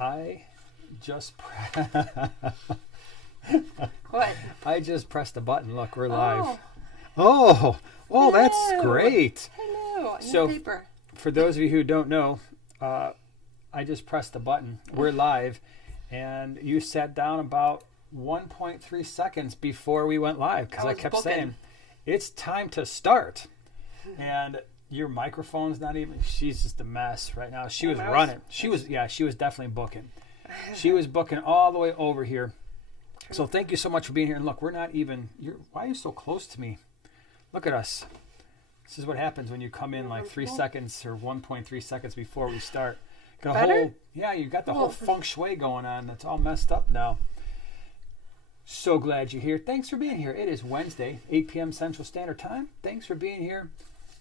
I just What? I just pressed the button. Look, we're live. Oh, that's Hello. great. Hello. So, paper. For those of you who don't know, I just pressed the button. We're live, and you sat down about 1.3 seconds before we went live because I kept saying, it's time to start. And your microphone's not even, she's just a mess right now. She was running. She was definitely booking. She was booking all the way over here. So thank you so much for being here. And look, we're not even, why are you so close to me? Look at us. This is what happens when you come in like 3 seconds or 1.3 seconds before we start. Got a whole, you got the whole feng shui going on. That's all messed up now. So glad you're here. Thanks for being here. It is Wednesday, 8 p.m. Central Standard Time. Thanks for being here.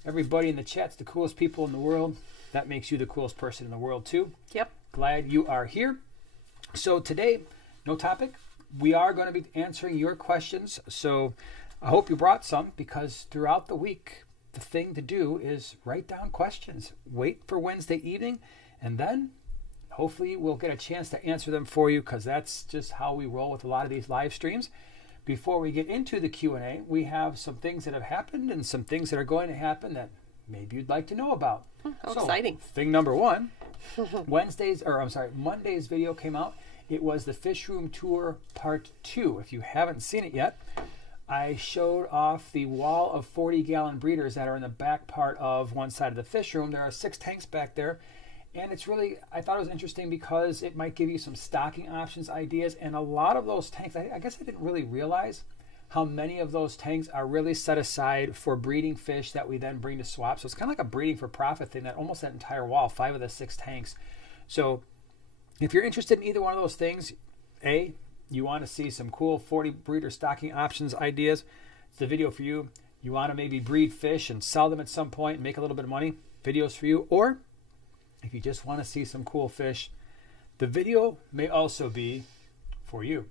Everybody in the chat's the coolest people in the world. That makes you the coolest person in the world too. Yep. Glad you are here. So today, no topic. We are going to be answering your questions. So I hope you brought some, because throughout the week, the thing to do is write down questions. Wait for Wednesday evening, and then hopefully we'll get a chance to answer them for you, because that's just how we roll with a lot of these live streams. Before we get into the Q&A, we have some things that have happened and some things that are going to happen that maybe you'd like to know about. How exciting. Thing number one, Monday's video came out. It was the Fish Room Tour Part 2. If you haven't seen it yet, I showed off the wall of 40-gallon breeders that are in the back part of one side of the fish room. There are 6 tanks back there. And it's really, I thought it was interesting because it might give you some stocking options ideas. And a lot of those tanks, I guess I didn't really realize how many of those tanks are really set aside for breeding fish that we then bring to swap. So it's kind of like a breeding for profit thing, that almost that entire wall, 5 of the 6 tanks. So if you're interested in either one of those things, you want to see some cool 40 breeder stocking options ideas, it's the video for you. You want to maybe breed fish and sell them at some point and make a little bit of money, videos for you. Or if you just want to see some cool fish, the video may also be for you.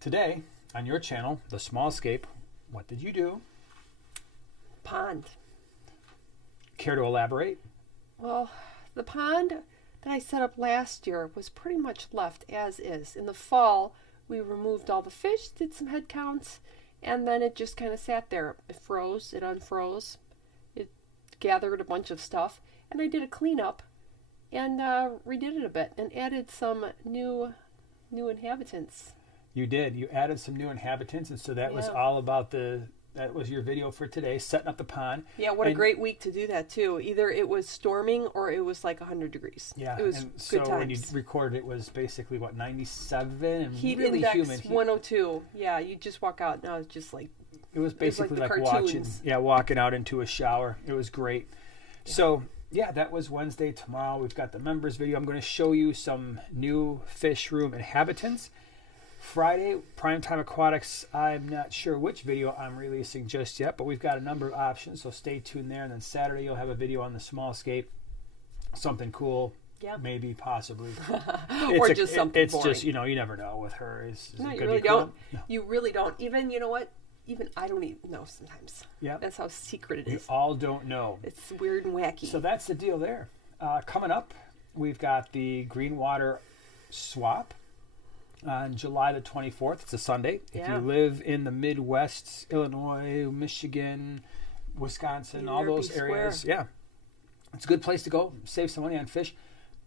Today, on your channel, The Small Scape, what did you do? Pond. Care to elaborate? Well, the pond that I set up last year was pretty much left as is. In the fall, we removed all the fish, did some head counts, and then it just kind of sat there. It froze, it unfroze, it gathered a bunch of stuff, and I did a cleanup and redid it a bit and added some new inhabitants. You did. You added some new inhabitants, and so that was all about that was your video for today, setting up the pond. Yeah, what a great week to do that, too. Either it was storming or it was like 100 degrees. Yeah, it was and good so times. when you recorded, it was basically, 97? And Heat really index humid. 102. Yeah, you just walk out, now it's just like... It was basically like watching, walking out into a shower. It was great. Yeah. So, that was Wednesday. Tomorrow we've got the members video. I'm going to show you some new fish room inhabitants. Friday, Primetime Aquatics, I'm not sure which video I'm releasing just yet, but we've got a number of options, so stay tuned there. And then Saturday, you'll have a video on the Small Scape. Something cool, maybe, possibly. Or just something It's boring. just, you never know with her. No, you really don't. No. You really don't. Even, you know what? Even I don't even know sometimes. Yeah. That's how secret it is. We all don't know. It's weird and wacky. So that's the deal there. Coming up, we've got the Green Water Swap on July the 24th. It's a Sunday. If you live in the Midwest, Illinois, Michigan, Wisconsin, all those areas, it's a good place to go. Save some money on fish.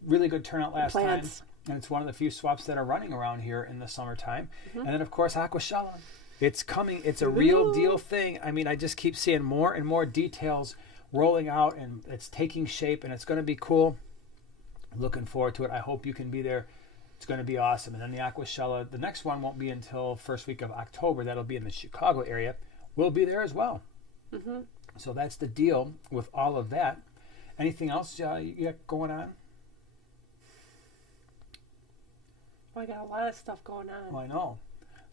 Really good turnout last time. And it's one of the few swaps that are running around here in the summertime. And then, of course, Aquashella. It's coming. It's a real deal thing. I mean, I just keep seeing more and more details rolling out, and it's taking shape, and it's going to be cool. Looking forward to it. I hope you can be there. It's going to be awesome. And then the Aquashella, the next one won't be until first week of October. That'll be in the Chicago area. We'll be there as well. Mm-hmm. So that's the deal with all of that. Anything else you got going on? Well, I got a lot of stuff going on. Well, I know.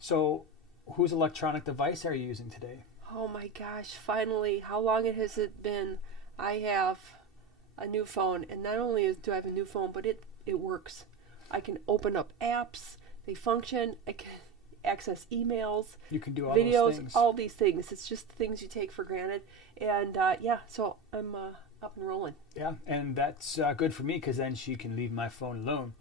So whose electronic device are you using today? Oh my gosh, finally. How long has it been? I have a new phone. And not only do I have a new phone, but it works. I can open up apps. They function. I can access emails. You can do all videos, those things. all these things. It's just things you take for granted. And so I'm up and rolling. Yeah, and that's good for me because then she can leave my phone alone.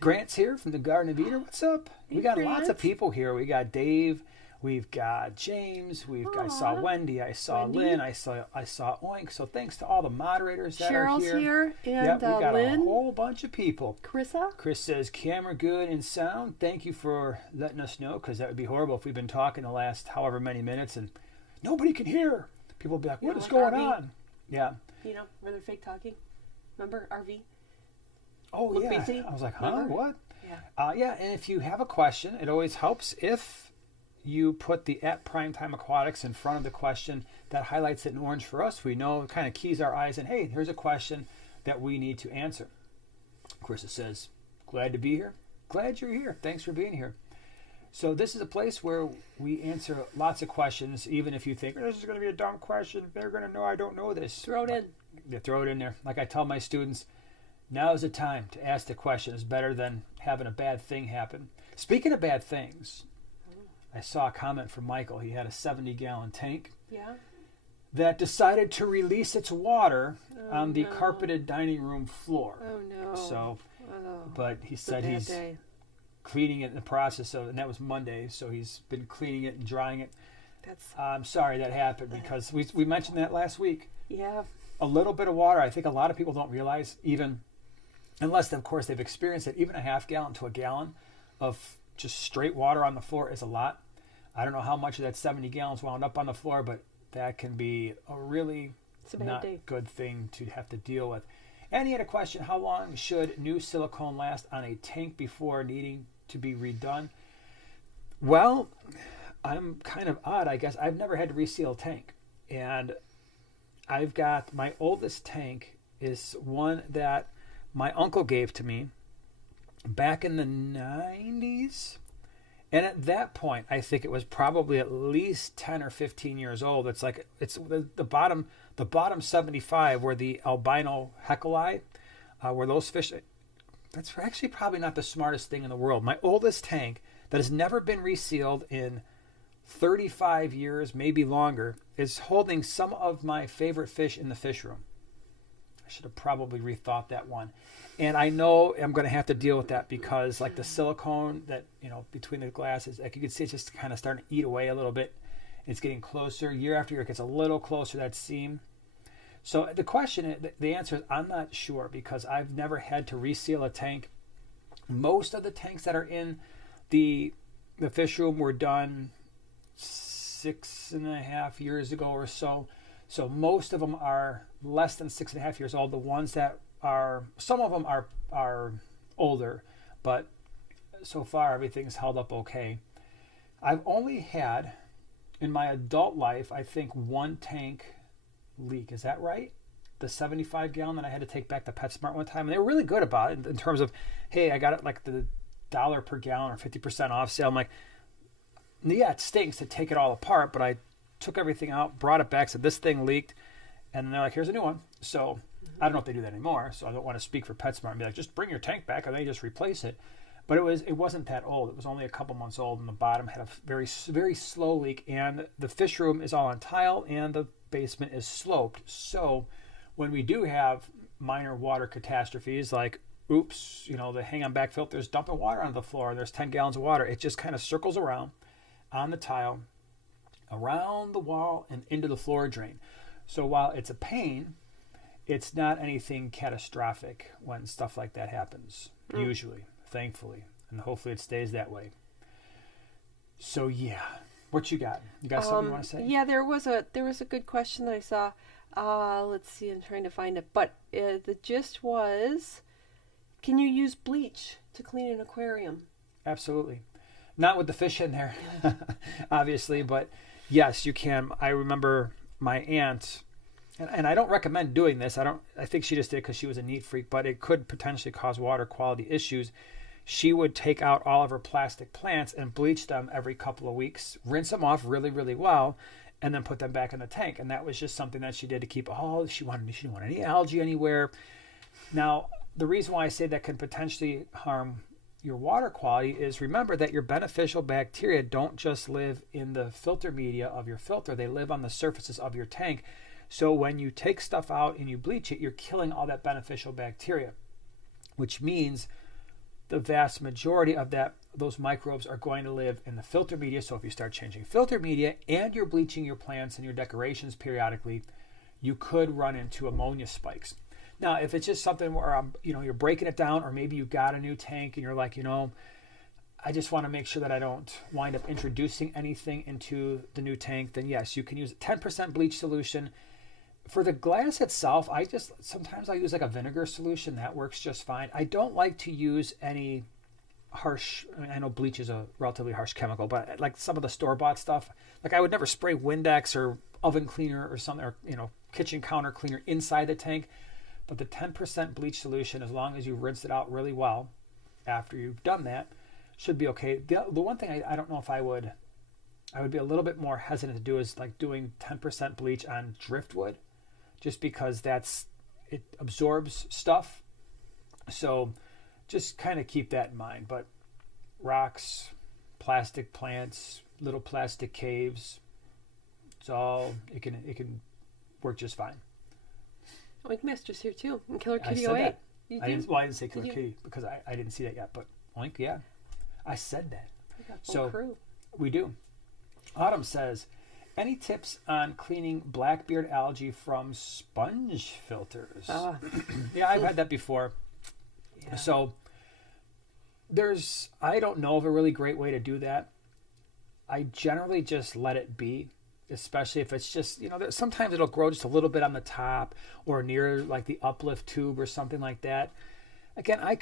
Grant's here from the Garden of Eden. What's up? Hey, We got Grant. lots of people here. We got Dave. We've got James. I saw Wendy. I saw Lynn. I saw Oink. So thanks to all the moderators that Cheryl's are here. here. And Yep, we got Lynn. a whole bunch of people. Carissa. Chris says, camera good and sound. Thank you for letting us know, because that would be horrible if we've been talking the last however many minutes and nobody can hear. People will be like, what is going on? Yeah. You know, where they're fake talking. Remember RV? Oh, Look yeah. busy. I was like, huh? Remember? What? Yeah. Yeah, and if you have a question, it always helps if you put the @Primetime Aquatics in front of the question. That highlights it in orange for us. We know, it kind of keys our eyes, and hey, here's a question that we need to answer. Carissa says, glad to be here. Glad you're here. Thanks for being here. So this is a place where we answer lots of questions, even if you think, this is going to be a dumb question. They're going to know I don't know this. Throw it in. Yeah, throw it in there. Like I tell my students, now is the time to ask the question. It's better than having a bad thing happen. Speaking of bad things, I saw a comment from Michael. He had a 70-gallon tank Yeah. that decided to release its water on the carpeted dining room floor. Oh, no. So, but he It's a said bad he's day. cleaning it in the process of, and that was Monday, so he's been cleaning it and drying it. That's, I'm sorry that happened because we mentioned that last week. yeah. A little bit of water, I think a lot of people don't realize, even unless, of course, they've experienced it, even a half gallon to a gallon of just straight water on the floor is a lot. I don't know how much of that 70 gallons wound up on the floor, but that can be a really It's a bad not day. good thing to have to deal with. And he had a question, how long should new silicone last on a tank before needing to be redone? Well, I'm kind of odd, I guess. I've never had to reseal a tank. And I've got, my oldest tank is one that my uncle gave to me back in the 90s. And at that point, I think it was probably at least 10 or 15 years old. It's like, it's the bottom 75 where the albino heckelei, where those fish, that's actually probably not the smartest thing in the world. My oldest tank that has never been resealed in 35 years, maybe longer, is holding some of my favorite fish in the fish room. I should have probably rethought that one. And I know I'm going to have to deal with that because like the silicone that, you know, between the glasses, like you can see it's just kind of starting to eat away a little bit. It's getting closer. Year after year, it gets a little closer, that seam. So the question, the answer is I'm not sure because I've never had to reseal a tank. Most of the tanks that are in the fish room were done 6.5 years ago or so. So most of them are less than 6.5 years old. The ones that are, some of them are older, but so far everything's held up okay. I've only had in my adult life, I think, one tank leak. Is that right? The 75 gallon that I had to take back to PetSmart one time. And they were really good about it in terms of, hey, I got it like the $1 per gallon or 50% off sale. I'm like, yeah, it stinks to take it all apart, but I took everything out, brought it back, said this thing leaked, and they're like, here's a new one. So I don't know if they do that anymore, so I don't want to speak for PetSmart and be like, just bring your tank back and then you just replace it. But it wasn't that old. It was only a couple months old, and the bottom had a very, very slow leak, and the fish room is all on tile, and the basement is sloped. So when we do have minor water catastrophes, like, oops, you know, the hang-on back filter's dumping water onto the floor, and there's 10 gallons of water, it just kind of circles around on the tile, around the wall, and into the floor drain. So while it's a pain, it's not anything catastrophic when stuff like that happens, usually, thankfully, and hopefully it stays that way. So yeah, what you got? You got something you want to say? Yeah, there was a good question that I saw. Let's see, I'm trying to find it. But the gist was, can you use bleach to clean an aquarium? Absolutely. Not with the fish in there, obviously, but yes, you can. I remember my aunt, and I don't recommend doing this. I think she just did it because she was a neat freak, but it could potentially cause water quality issues. She would take out all of her plastic plants and bleach them every couple of weeks, rinse them off really, really well, and then put them back in the tank. And that was just something that she did to keep she didn't want any algae anywhere. Now, the reason why I say that can potentially harm your water quality is, remember that your beneficial bacteria don't just live in the filter media of your filter. They live on the surfaces of your tank. So when you take stuff out and you bleach it, you're killing all that beneficial bacteria, which means the vast majority of those microbes are going to live in the filter media. So if you start changing filter media and you're bleaching your plants and your decorations periodically, you could run into ammonia spikes. Now, if it's just something where you're breaking it down, or maybe you got a new tank and you're like, I just want to make sure that I don't wind up introducing anything into the new tank, then yes, you can use a 10% bleach solution. For the glass itself, sometimes I use like a vinegar solution. That works just fine. I don't like to use any harsh, I know bleach is a relatively harsh chemical, but like some of the store-bought stuff, like I would never spray Windex or oven cleaner or something, or kitchen counter cleaner inside the tank. But the 10% bleach solution, as long as you rinse it out really well after you've done that, should be okay. The one thing I don't know if I would be a little bit more hesitant to do is like doing 10% bleach on driftwood, just because it absorbs stuff. So just kind of keep that in mind. But rocks, plastic plants, little plastic caves, it can work just fine. Oink Master's here too. And Killer Kitty I said 08. that. You I didn't say Killer Did you? Kitty because I didn't see that yet. But Oink, yeah, I said that. We got full So crew. we do. Autumn says, any tips on cleaning Blackbeard algae from sponge filters? Yeah, I've had that before. Yeah. So I don't know of a really great way to do that. I generally just let it be, especially if it's just, sometimes it'll grow just a little bit on the top or near like the uplift tube or something like that. Again, I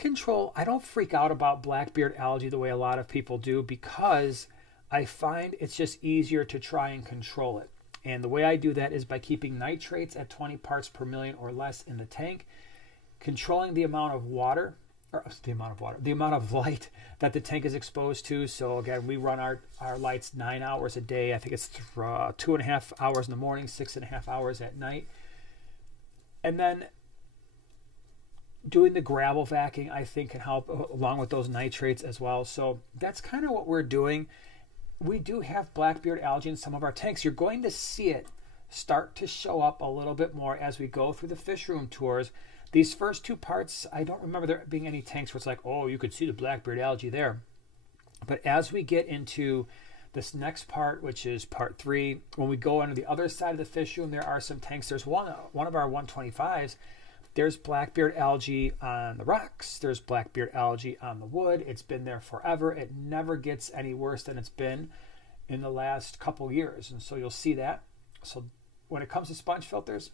don't freak out about Blackbeard algae the way a lot of people do, because I find it's just easier to try and control it. And the way I do that is by keeping nitrates at 20 parts per million or less in the tank, controlling the amount of light that the tank is exposed to. So again, we run our lights 9 hours a day. I think it's 2.5 hours in the morning, 6.5 hours at night. And then doing the gravel vacuuming, I think, can help along with those nitrates as well. So that's kind of what we're doing. We do have Blackbeard algae in some of our tanks. You're going to see it start to show up a little bit more as we go through the fish room tours. These first two parts, I don't remember there being any tanks where it's like, oh, you could see the Blackbeard algae there. But as we get into this next part, which is part 3, when we go under the other side of the fish room, there are some tanks. There's one of our 125s. There's Blackbeard algae on the rocks. There's Blackbeard algae on the wood. It's been there forever. It never gets any worse than it's been in the last couple years. And so you'll see that. So when it comes to sponge filters,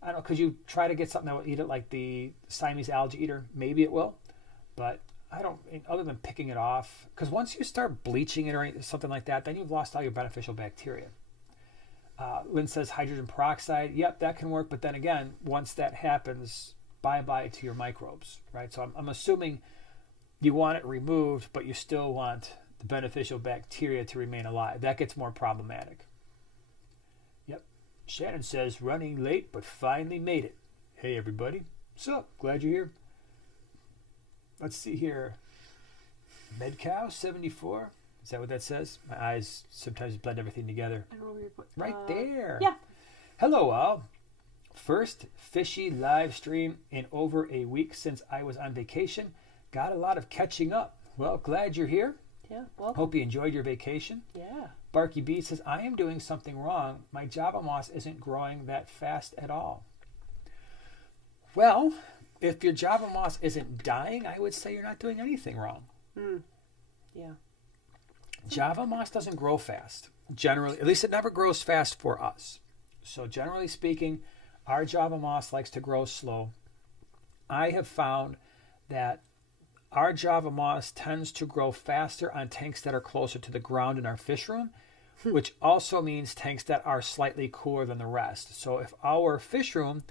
I don't know, because you try to get something that will eat it like the Siamese algae eater, maybe it will. But I don't, other than picking it off, because once you start bleaching it or something like that, then you've lost all your beneficial bacteria. Lynn says hydrogen peroxide. Yep, that can work. But then again, once that happens, bye-bye to your microbes, right? So I'm assuming you want it removed, but you still want the beneficial bacteria to remain alive. That gets more problematic. Yep. Shannon says, running late, but finally made it. Hey, everybody. What's up? Glad you're here. Let's see here. MedCow 74. Is that what that says? My eyes sometimes blend everything together. I don't know where you're putting Right there. Yeah. Hello, all. First fishy live stream in over a week since I was on vacation. Got a lot of catching up. Well, glad you're here. Yeah. Well. Hope you enjoyed your vacation. Yeah. Barky B says, I am doing something wrong. My Java moss isn't growing that fast at all. Well, if your Java moss isn't dying, I would say you're not doing anything wrong. Yeah. Java moss doesn't grow fast. Generally, at least it never grows fast for us. So generally speaking, our Java moss likes to grow slow. I have found that our Java moss tends to grow faster on tanks that are closer to the ground in our fish room, which also means tanks that are slightly cooler than the rest. So if our fish room,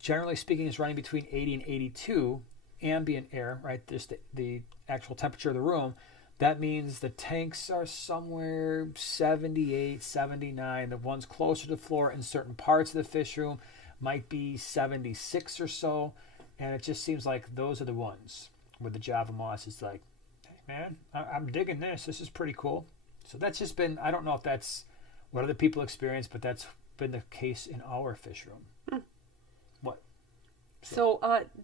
generally speaking, is running between 80 and 82 ambient air, right, just the actual temperature of the room, that means the tanks are somewhere 78, 79. The ones closer to the floor in certain parts of the fish room might be 76 or so. And it just seems like those are the ones where the Java moss is like, hey man, I'm digging this. This is pretty cool. So that's just been, I don't know if that's what other people experience, but that's been the case in our fish room. What? So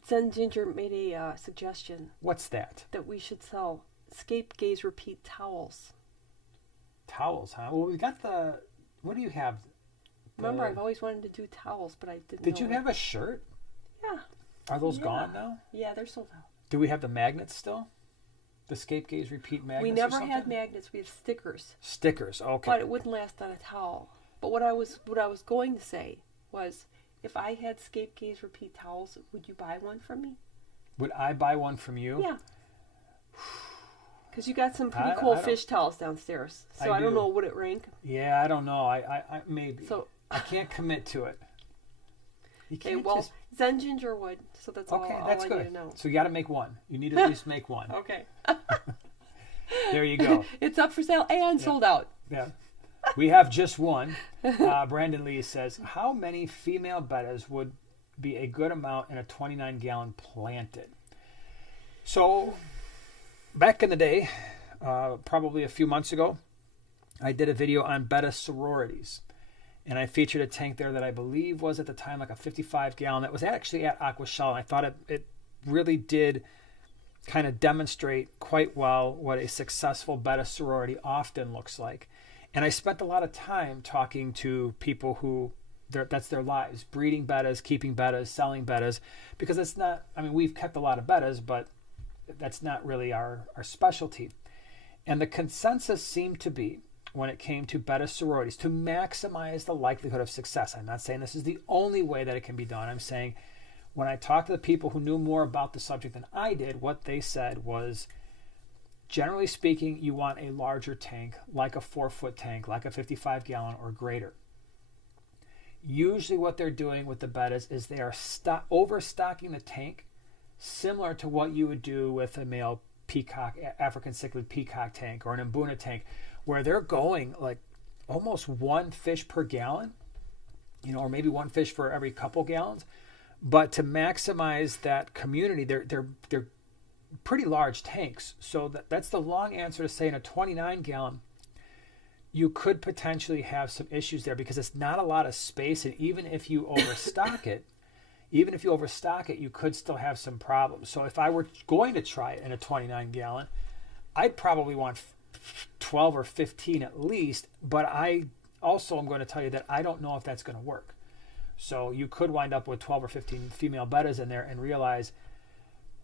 Zen Ginger made a suggestion What's that? that we should sell Scape Gaze Repeat towels. Towels, huh? Well, we got the... What do you have? Remember, I've always wanted to do towels, but I didn't Did know you have a shirt? Yeah. Are those gone now? Yeah, they're sold out. Do we have the magnets still? The Scape Gaze Repeat magnets? We or never something? had magnets. We have stickers. Stickers, okay. But it wouldn't last on a towel. But what I was going to say was, if I had Scape Gaze Repeat towels, would you buy one from me? Would I buy one from you? Yeah. Because you got some pretty cool fish towels downstairs. So I don't know, would it rank? Yeah, I don't know. I maybe. So I can't commit to it. You okay, can't well, just... Zen Ginger would. So that's all I good. need to know. So you got to make one. You need to at least make one. Okay. There you go. It's up for sale and sold out. Yeah. We have just one. Brandon Lee says, how many female bettas would be a good amount in a 29-gallon planted? So back in the day, probably a few months ago, I did a video on betta sororities. And I featured a tank there that I believe was at the time like a 55-gallon. That was actually at Aqua Shell. And I thought it really did kind of demonstrate quite well what a successful betta sorority often looks like. And I spent a lot of time talking to people who, that's their lives, breeding bettas, keeping bettas, selling bettas, because it's not, I mean, we've kept a lot of bettas, but that's not really our specialty. And the consensus seemed to be, when it came to betta sororities, to maximize the likelihood of success. I'm not saying this is the only way that it can be done. I'm saying when I talked to the people who knew more about the subject than I did, what they said was, generally speaking, you want a larger tank, like a 4-foot tank, like a 55-gallon or greater. Usually what they're doing with the bettas is they are overstocking the tank, similar to what you would do with a male peacock, African cichlid peacock tank or an Mbuna tank, where they're going like almost one fish per gallon, or maybe one fish for every couple gallons. But to maximize that community, they're pretty large tanks. So that's the long answer to say in a 29-gallon, you could potentially have some issues there because it's not a lot of space. And even if you overstock it, you could still have some problems. So if I were going to try it in a 29-gallon, I'd probably want 12 or 15 at least. But I also am going to tell you that I don't know if that's going to work. So you could wind up with 12 or 15 female bettas in there and realize,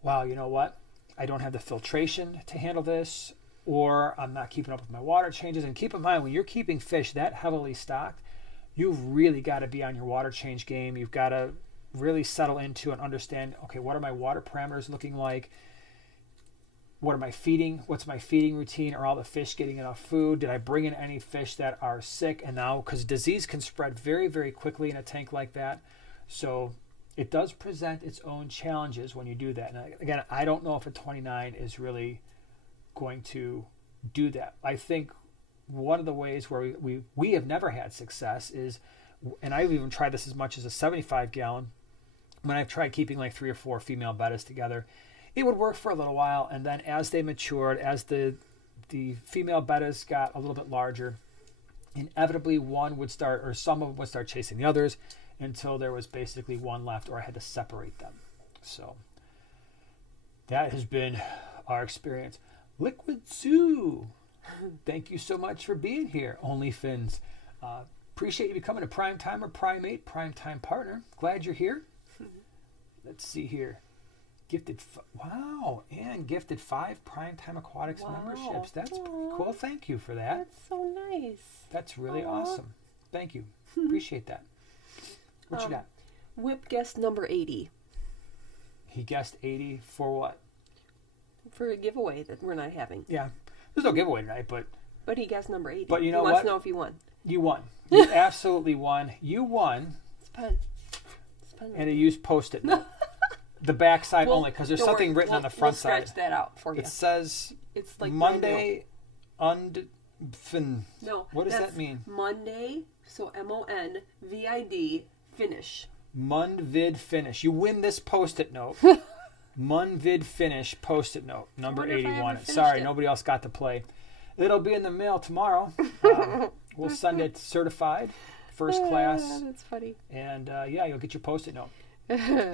wow, you know what? I don't have the filtration to handle this, or I'm not keeping up with my water changes. And keep in mind, when you're keeping fish that heavily stocked, you've really got to be on your water change game. You've got to really settle into and understand, okay, what are my water parameters looking like? What am I feeding? What's my feeding routine? Are all the fish getting enough food? Did I bring in any fish that are sick? And now, because disease can spread very, very quickly in a tank like that. So it does present its own challenges when you do that. And again, I don't know if a 29 is really going to do that. I think one of the ways where we have never had success is, and I've even tried this as much as a 75-gallon, when I've tried keeping like 3 or 4 female bettas together, it would work for a little while. And then as they matured, as the female bettas got a little bit larger, inevitably one would start, or some of them would start chasing the others until there was basically one left, or I had to separate them. So that has been our experience. Liquid Sue, thank you so much for being here. Only Fins. Appreciate you becoming a prime timer, primate, prime time partner. Glad you're here. Let's see here. Gifted 5 Primetime Aquatics memberships. That's pretty cool. Thank you for that. That's so nice. That's really awesome. Thank you. Appreciate that. What you got? Whip guest number 80. He guessed 80 for what? For a giveaway that we're not having. Yeah. There's no giveaway tonight, but he guessed number 80. But you know he what? wants to know if you won. You won. You absolutely won. You won. It's pen. And he used Post-it note. The back side only, because there's something written on the front side. We'll scratch that out for you. It says it's like Monday No. What does that mean? Monday, so MONVID finish. Munvid finish. You win this Post-it note. Munvid finish Post-it note, number 81. Sorry, nobody else got to play. It'll be in the mail tomorrow. We'll send it certified first class. That's funny. And yeah, you'll get your Post-it note.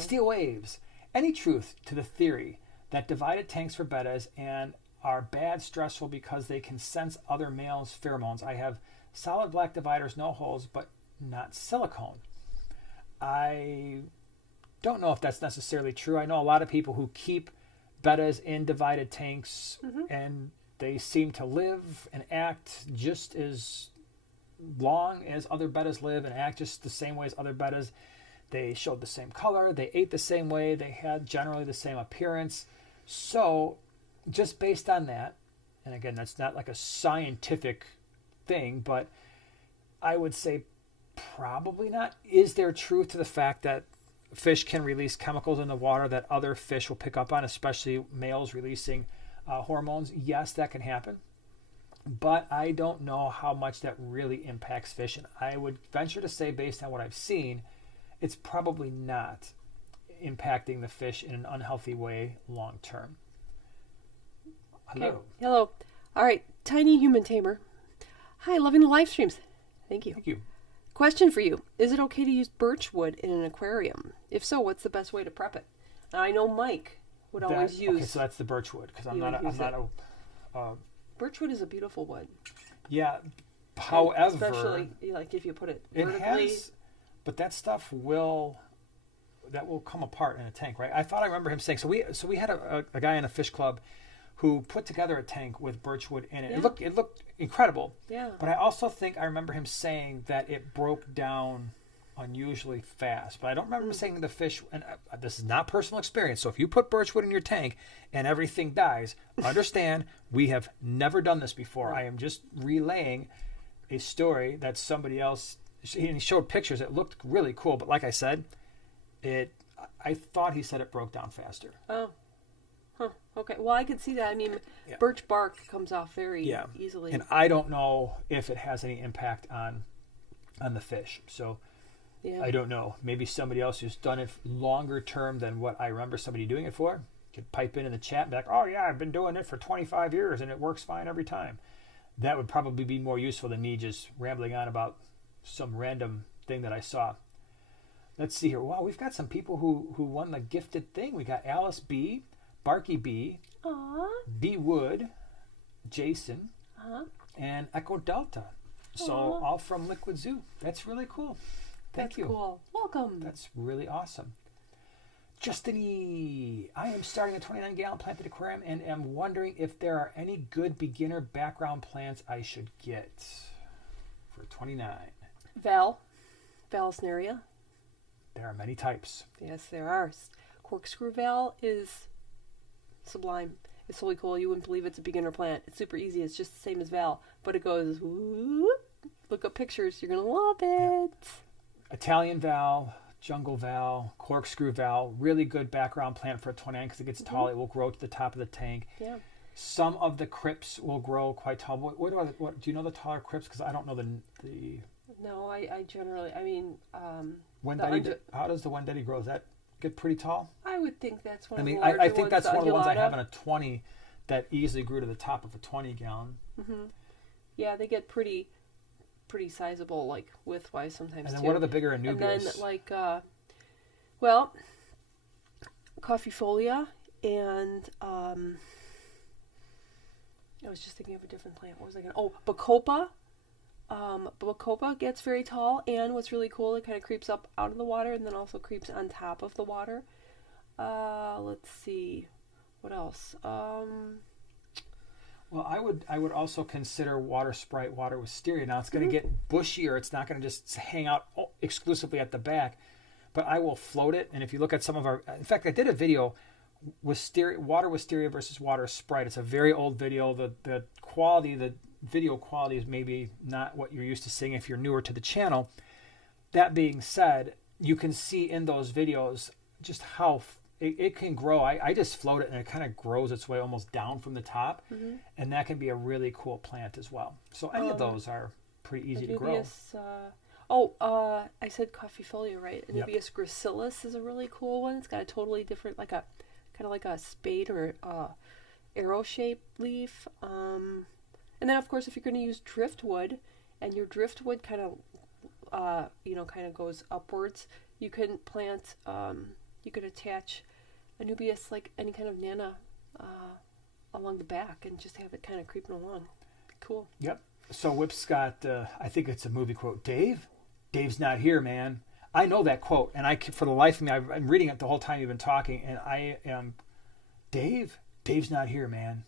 Steel Waves. Any truth to the theory that divided tanks for bettas and are bad stressful because they can sense other males' pheromones? I have solid black dividers, no holes, but not silicone. I don't know if that's necessarily true. I know a lot of people who keep bettas in divided tanks, and they seem to live and act just as long as other bettas live and act just the same way as other bettas. They showed the same color, they ate the same way, they had generally the same appearance. So just based on that, and again, that's not like a scientific thing, but I would say probably not. Is there truth to the fact that fish can release chemicals in the water that other fish will pick up on, especially males releasing hormones? Yes, that can happen. But I don't know how much that really impacts fish. And I would venture to say, based on what I've seen, it's probably not impacting the fish in an unhealthy way long term. Hello. Okay. Hello. All right. Tiny Human Tamer. Hi, loving the live streams. Thank you. Thank you. Question for you. Is it okay to use birch wood in an aquarium? If so, what's the best way to prep it? Now, I know Mike would always use... Okay, so that's the birch wood, because I'm not a birch wood is a beautiful wood. Yeah, however... Especially, like, if you put it vertically... It has, but that stuff will come apart in a tank, right? I thought I remember him saying... So we had a guy in a fish club who put together a tank with birch wood in it. Yeah. It looked incredible. Yeah. But I also think I remember him saying that it broke down unusually fast. But I don't remember him saying the fish, and this is not personal experience, so if you put birch wood in your tank and everything dies, understand we have never done this before. I am just relaying a story that somebody else, and he showed pictures. It looked really cool, but like I said, I thought he said it broke down faster. Oh. Huh. Okay. Well, I could see that. I mean, birch bark comes off very easily. And I don't know if it has any impact on the fish. So I don't know. Maybe somebody else who's done it longer term than what I remember somebody doing it for could pipe in the chat and be like, oh, yeah, I've been doing it for 25 years and it works fine every time. That would probably be more useful than me just rambling on about some random thing that I saw. Let's see here. Wow, we've got some people who won the gifted thing. We got Alice B., Barky B, B Wood, Jason, and Echo Delta. So all from Liquid Zoo. That's really cool. Thank you. That's cool. Welcome. That's really awesome. Justin E. I am starting a 29-gallon planted aquarium and am wondering if there are any good beginner background plants I should get for 29. Vallisneria. There are many types. Yes, there are. Corkscrew val is sublime. It's totally cool. You wouldn't believe it's a beginner plant. It's super easy. It's just the same as val, but it goes whoop. Look up pictures. You're gonna love it. Italian val, jungle val, corkscrew val. Really good background plant for a 29 because it gets tall. It will grow to the top of the tank. Yeah. Some of the crypts will grow quite tall. What do you know the taller crypts? Because I don't know the. No, I generally. I mean. How does the Wendetti grow? Is that get pretty tall? I would think that's one of the larger larger I think that's one of the ones I have in Undulata. a 20 that easily grew to the top of a 20-gallon. Yeah, they get pretty sizable, like width-wise sometimes. And then too. what are the bigger Anubias? And then Coffeefolia and I was just thinking of a different plant. What was I going to... Oh, Bacopa. Bacopa gets very tall, and what's really cool, it kind of creeps up out of the water and then also creeps on top of the water. Let's see. What else? Well, I would also consider water sprite, water wisteria. Now, it's going to get bushier. It's not going to just hang out exclusively at the back, but I will float it. And if you look at some of our... In fact, I did a video, water wisteria versus water sprite. It's a very old video. The quality, the video quality is maybe not what you're used to seeing if you're newer to the channel. That being said, you can see in those videos just how it can grow. I just float it and it kind of grows its way almost down from the top, and that can be a really cool plant as well. So any of those are pretty easy to grow. I said Coffeefolia, right? Anubias gracilis is a really cool one. It's got a totally different, kind of like a spade or arrow-shaped leaf. And then, of course, if you're going to use driftwood, and your driftwood kind of kind of goes upwards, you can plant, you could attach Anubias, like any kind of Nana, along the back and just have it kind of creeping along. Cool. Yep. So Whip's got, I think it's a movie quote, Dave's not here, man. I know that quote, and for the life of me, I'm reading it the whole time you've been talking, and I am, Dave's not here, man.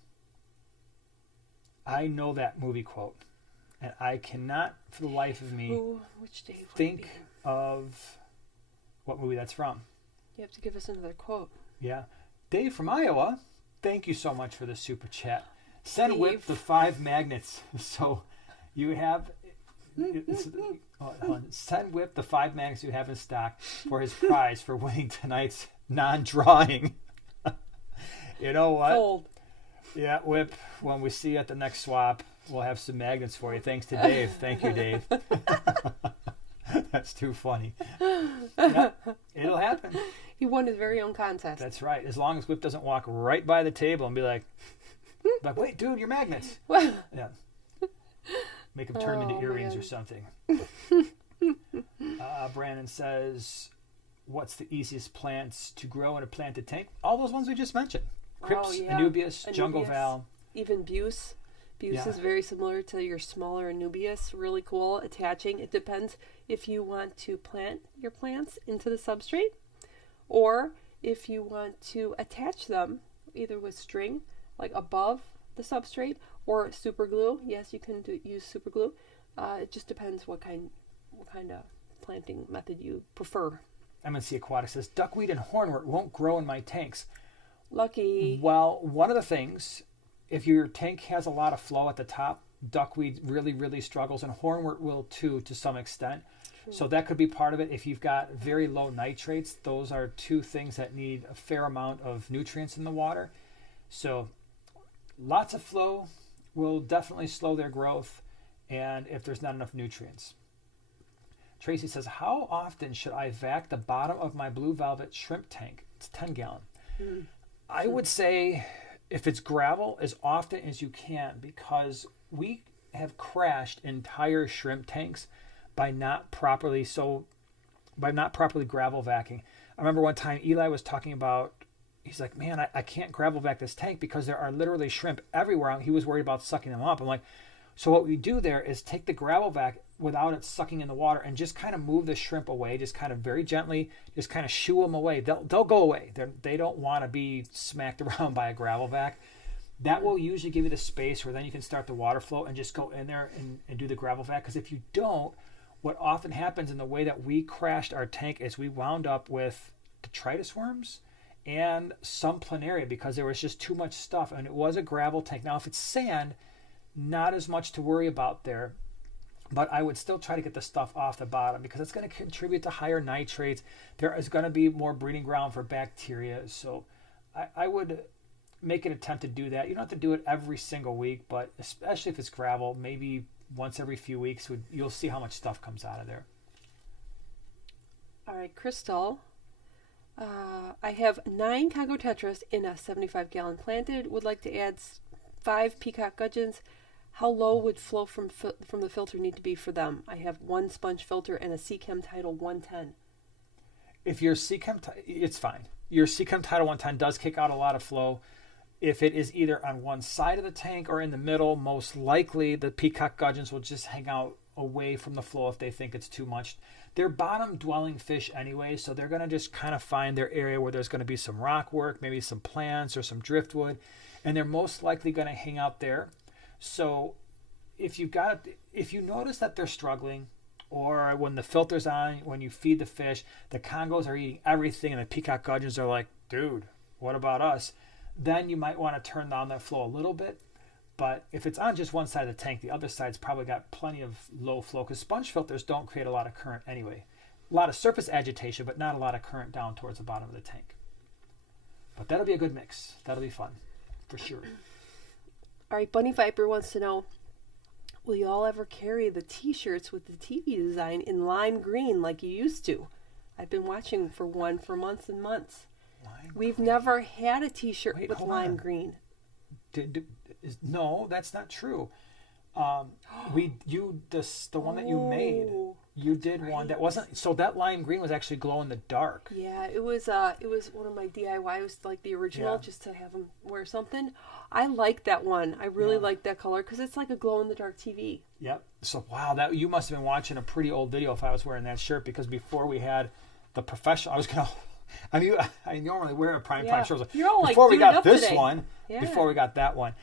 I know that movie quote, and I cannot, for the life of me, which Dave think of what movie that's from. You have to give us another quote. Yeah. Dave from Iowa, thank you so much for the super chat. Send Dave. Whip the 5 magnets. So you have... Send Whip the 5 magnets you have in stock for his prize for winning tonight's non-drawing. You know what? Cold. Yeah, Whip, when we see you at the next swap, we'll have some magnets for you. Thanks to Dave. Thank you, Dave. That's too funny. Yeah, it'll happen. He won his very own contest. That's right. As long as Whip doesn't walk right by the table and be like, wait, dude, your magnets. Yeah. Make them turn into earrings or something. Brandon says, what's the easiest plants to grow in a planted tank? All those ones we just mentioned. Crypts, Anubias, Jungle Val. Even Buse. Buse is very similar to your smaller Anubias. Really cool. Attaching. It depends if you want to plant your plants into the substrate or if you want to attach them either with string, like above the substrate, or super glue. Yes, you can use super glue. It just depends what kind of planting method you prefer. MNC Aquatics says, duckweed and hornwort won't grow in my tanks. Lucky. Well, one of the things, if your tank has a lot of flow at the top, duckweed really, really struggles, and hornwort will too to some extent. True. So that could be part of it. If you've got very low nitrates, those are two things that need a fair amount of nutrients in the water. So lots of flow will definitely slow their growth, and if there's not enough nutrients. Tracy says, how often should I vac the bottom of my blue velvet shrimp tank? It's 10 gallon. Mm. I would say if it's gravel, as often as you can, because we have crashed entire shrimp tanks by not properly gravel vacuuming. I remember one time Eli was talking about, he's like, man, I can't gravel vac this tank because there are literally shrimp everywhere. He was worried about sucking them up. I'm like, so what we do there is take the gravel vac without it sucking in the water and just kind of move the shrimp away, just kind of very gently, just kind of shoo them away. They'll go away. They don't want to be smacked around by a gravel vac. That will usually give you the space where then you can start the water flow and just go in there and do the gravel vac. Because if you don't, what often happens in the way that we crashed our tank is we wound up with detritus worms and some planaria because there was just too much stuff. And it was a gravel tank. Now, if it's sand, not as much to worry about there. But I would still try to get the stuff off the bottom because it's going to contribute to higher nitrates. There is going to be more breeding ground for bacteria. So I would make an attempt to do that. You don't have to do it every single week, but especially if it's gravel, maybe once every few weeks, you'll see how much stuff comes out of there. All right, Crystal. I have 9 Congo Tetras in a 75 gallon planted. Would like to add 5 peacock gudgeons. How low would flow from the filter need to be for them? I have 1 sponge filter and a Seachem Tidal 110. If your Seachem, it's fine. Your Seachem Tidal 110 does kick out a lot of flow. If it is either on one side of the tank or in the middle, most likely the peacock gudgeons will just hang out away from the flow if they think it's too much. They're bottom-dwelling fish anyway, so they're going to just kind of find their area where there's going to be some rock work, maybe some plants or some driftwood, and they're most likely going to hang out there. So if you notice that they're struggling, or when the filter's on, when you feed the fish, the Congos are eating everything and the peacock gudgeons are like, dude, what about us? Then you might want to turn down that flow a little bit. But if it's on just one side of the tank, the other side's probably got plenty of low flow because sponge filters don't create a lot of current anyway. A lot of surface agitation, but not a lot of current down towards the bottom of the tank. But that'll be a good mix. That'll be fun, for sure. All right, Bunny Viper wants to know, will you all ever carry the t-shirts with the TV design in lime green like you used to? I've been watching for one for months and months. We've never had a t-shirt with lime green. No, that's not true. The one that you made, You did one that wasn't, so that lime green was actually glow in the dark. Yeah, it was one of my DIY. It was like the original, just to have them wear something. I like that one. I really like that color because it's like a glow in the dark TV. Yep. So wow, that you must have been watching a pretty old video if I was wearing that shirt, because before we had the professional, I normally wear a prime shows. You're all before like, we got this today. one, before we got that one.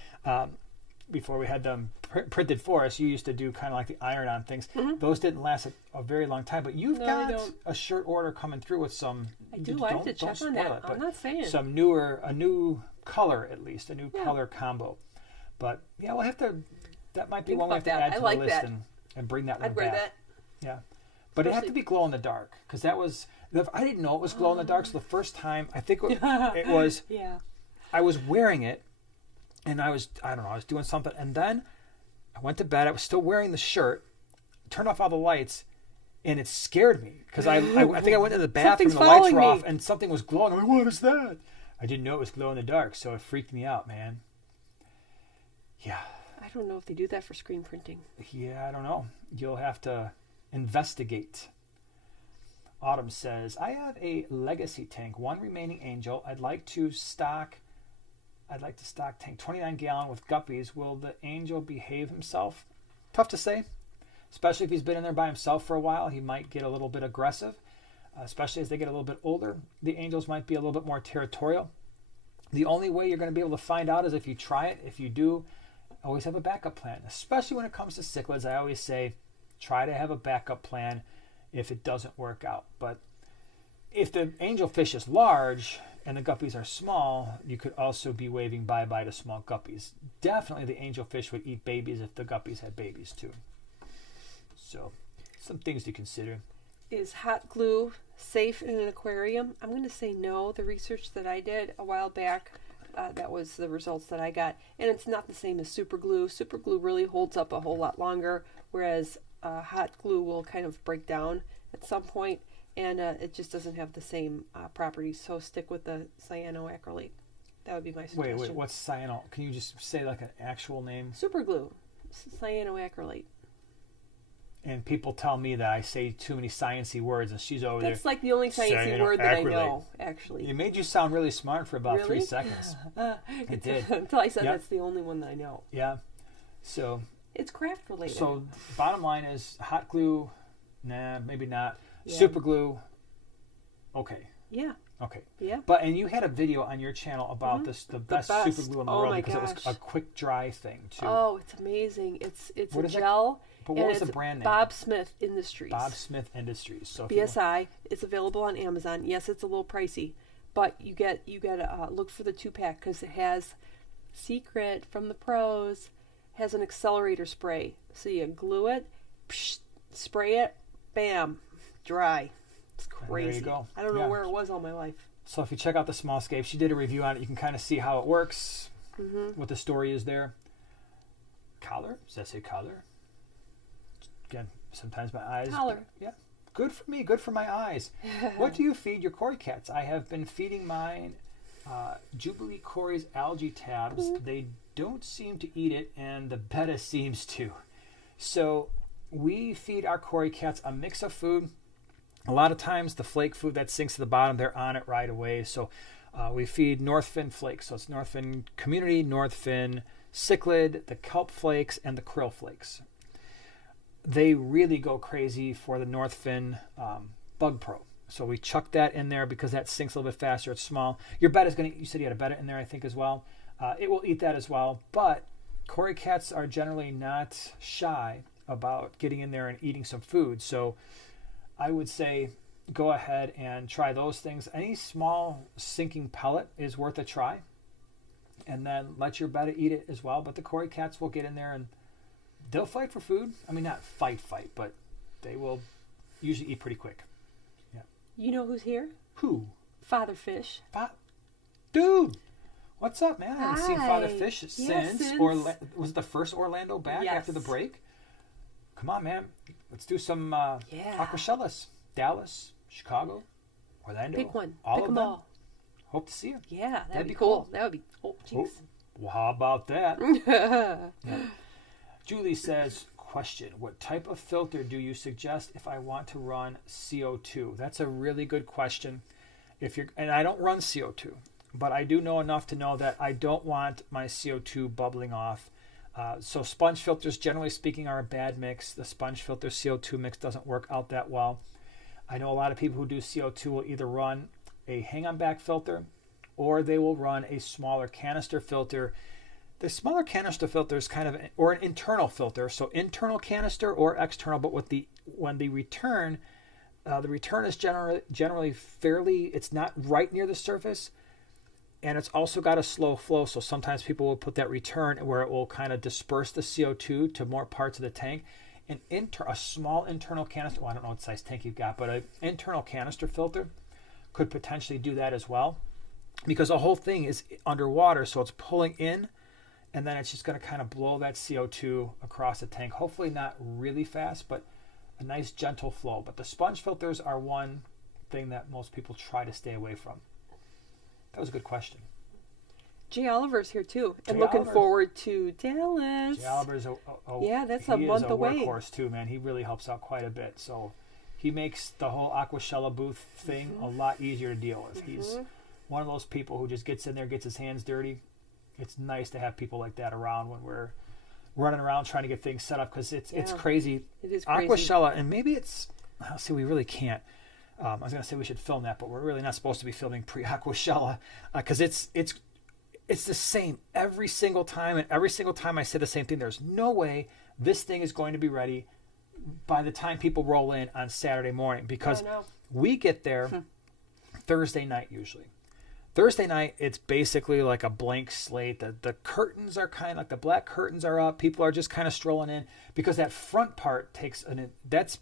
Before we had them printed for us, you used to do kind of like the iron-on things. Mm-hmm. Those didn't last a very long time, but you've got a shirt order coming through with some... I do. I have to check on that. I'm not saying. A new color, at least, a new color combo. But, yeah, we'll have to... That might be one we have to add to the list and bring that one back. I'd wear that. Yeah. But it had to be glow in the dark, because that was... I didn't know it was glow in the dark, so the first time, I think it was... I was wearing it, and I was doing something, and then I went to bed. I was still wearing the shirt, turned off all the lights, and it scared me because I think I went to the bathroom and the lights were off, and something was glowing. I'm like, what is that? I didn't know it was glow in the dark, so it freaked me out, man. Yeah. I don't know if they do that for screen printing. Yeah, I don't know. You'll have to investigate. Autumn says, I have a legacy tank, one remaining angel. I'd like to stock tank 29 gallon with guppies. Will the angel behave himself? Tough to say, especially if he's been in there by himself for a while. He might get a little bit aggressive, especially as they get a little bit older. The angels might be a little bit more territorial. The only way you're going to be able to find out is if you try it. If you do, always have a backup plan, especially when it comes to cichlids. I always say try to have a backup plan if it doesn't work out. But if the angelfish is large and the guppies are small, you could also be waving bye-bye to small guppies. Definitely the angelfish would eat babies if the guppies had babies too. So, some things to consider. Is hot glue safe in an aquarium? I'm going to say no. The research that I did a while back, that was the results that I got. And it's not the same as super glue. Super glue really holds up a whole lot longer, whereas hot glue will kind of break down at some point. And it just doesn't have the same properties, so stick with the cyanoacrylate. That would be my suggestion. Wait, what's cyano? Can you just say like an actual name? Super glue, cyanoacrylate. And people tell me that I say too many sciencey words, and she's over there. That's like the only sciencey word that I know, actually. It made you sound really smart for about 3 seconds. It did. Until I said that's the only one that I know. Yeah. So. It's craft related. So bottom line is hot glue, nah, maybe not. Yeah. Super glue, okay. Yeah. Okay. Yeah. And you had a video on your channel about the best super glue in the world because it was a quick dry thing too. Oh, it's amazing. It's what a gel. But what was the brand name? Bob Smith Industries. Bob Smith Industries. So BSI. It's available on Amazon. Yes, it's a little pricey, but you gotta look for the 2-pack because it has secret from the pros. Has an accelerator spray, so you glue it, spray it, bam. Dry. It's crazy. There you go. I don't know where it was all my life. So if you check out the small scapes, she did a review on it. You can kind of see how it works, what the story is there. Collar? Does that say collar? Again, sometimes my eyes. Collar. Yeah. Good for me. Good for my eyes. What do you feed your Cory cats? I have been feeding mine Jubilee Cory's algae tabs. They don't seem to eat it, and the Betta seems to. So we feed our Cory cats a mix of food. A lot of times the flake food that sinks to the bottom, they're on it right away. So we feed North Fin flakes. So it's North Fin Community, North Fin Cichlid, the kelp flakes, and the krill flakes. They really go crazy for the North Fin Bug Pro. So we chuck that in there because that sinks a little bit faster. It's small. Your Betta's going to, you said you had a Betta in there, I think, as well. It will eat that as well. But Cory cats are generally not shy about getting in there and eating some food. So I would say go ahead and try those things. Any small sinking pellet is worth a try. And then let your Betta eat it as well. But the Cory cats will get in there and they'll fight for food. I mean, not fight, but they will usually eat pretty quick. Yeah. You know who's here? Who? Father Fish. Dude! What's up, man? I haven't seen Hi. Father Fish since. Was it the first Orlando back after the break? Come on, man. Let's do some Aquashellas. Dallas, Chicago, Orlando. Pick one. All Pick of them them. all. Hope to see you. Yeah, that'd be cool. That would be cool. Oh, well, how about that? Yeah. Julie says, question. What type of filter do you suggest if I want to run CO2? That's a really good question. And I don't run CO2, but I do know enough to know that I don't want my CO2 bubbling off. So sponge filters, generally speaking, are a bad mix. The sponge filter CO2 mix doesn't work out that well. I know a lot of people who do CO2 will either run a hang-on back filter or they will run a smaller canister filter. The smaller canister filter is kind of, or an internal filter, so internal canister or external, but when the return is generally fairly, it's not right near the surface, and it's also got a slow flow, so sometimes people will put that return where it will kind of disperse the CO2 to more parts of the tank. A small internal canister, well, I don't know what size tank you've got, but an internal canister filter could potentially do that as well, because the whole thing is underwater, so it's pulling in, and then it's just going to kind of blow that CO2 across the tank. Hopefully not really fast, but a nice gentle flow. But the sponge filters are one thing that most people try to stay away from. That was a good question. Jay Oliver's here too, and Jay looking Oliver's, forward to Dallas. Jay Oliver's that's a month away. He is a workhorse too, man. He really helps out quite a bit. So he makes the whole Aquashella booth thing a lot easier to deal with. He's one of those people who just gets in there, gets his hands dirty. It's nice to have people like that around when we're running around trying to get things set up, because it's crazy. It is crazy. Aquashella, and maybe we really can't. I was going to say we should film that, but we're really not supposed to be filming pre-Aquashella, because it's the same every single time, and every single time I say the same thing. There's no way this thing is going to be ready by the time people roll in on Saturday morning, because we get there Thursday night usually. Thursday night, it's basically like a blank slate. The curtains are kind of like, the black curtains are up. People are just kind of strolling in, because that front part that's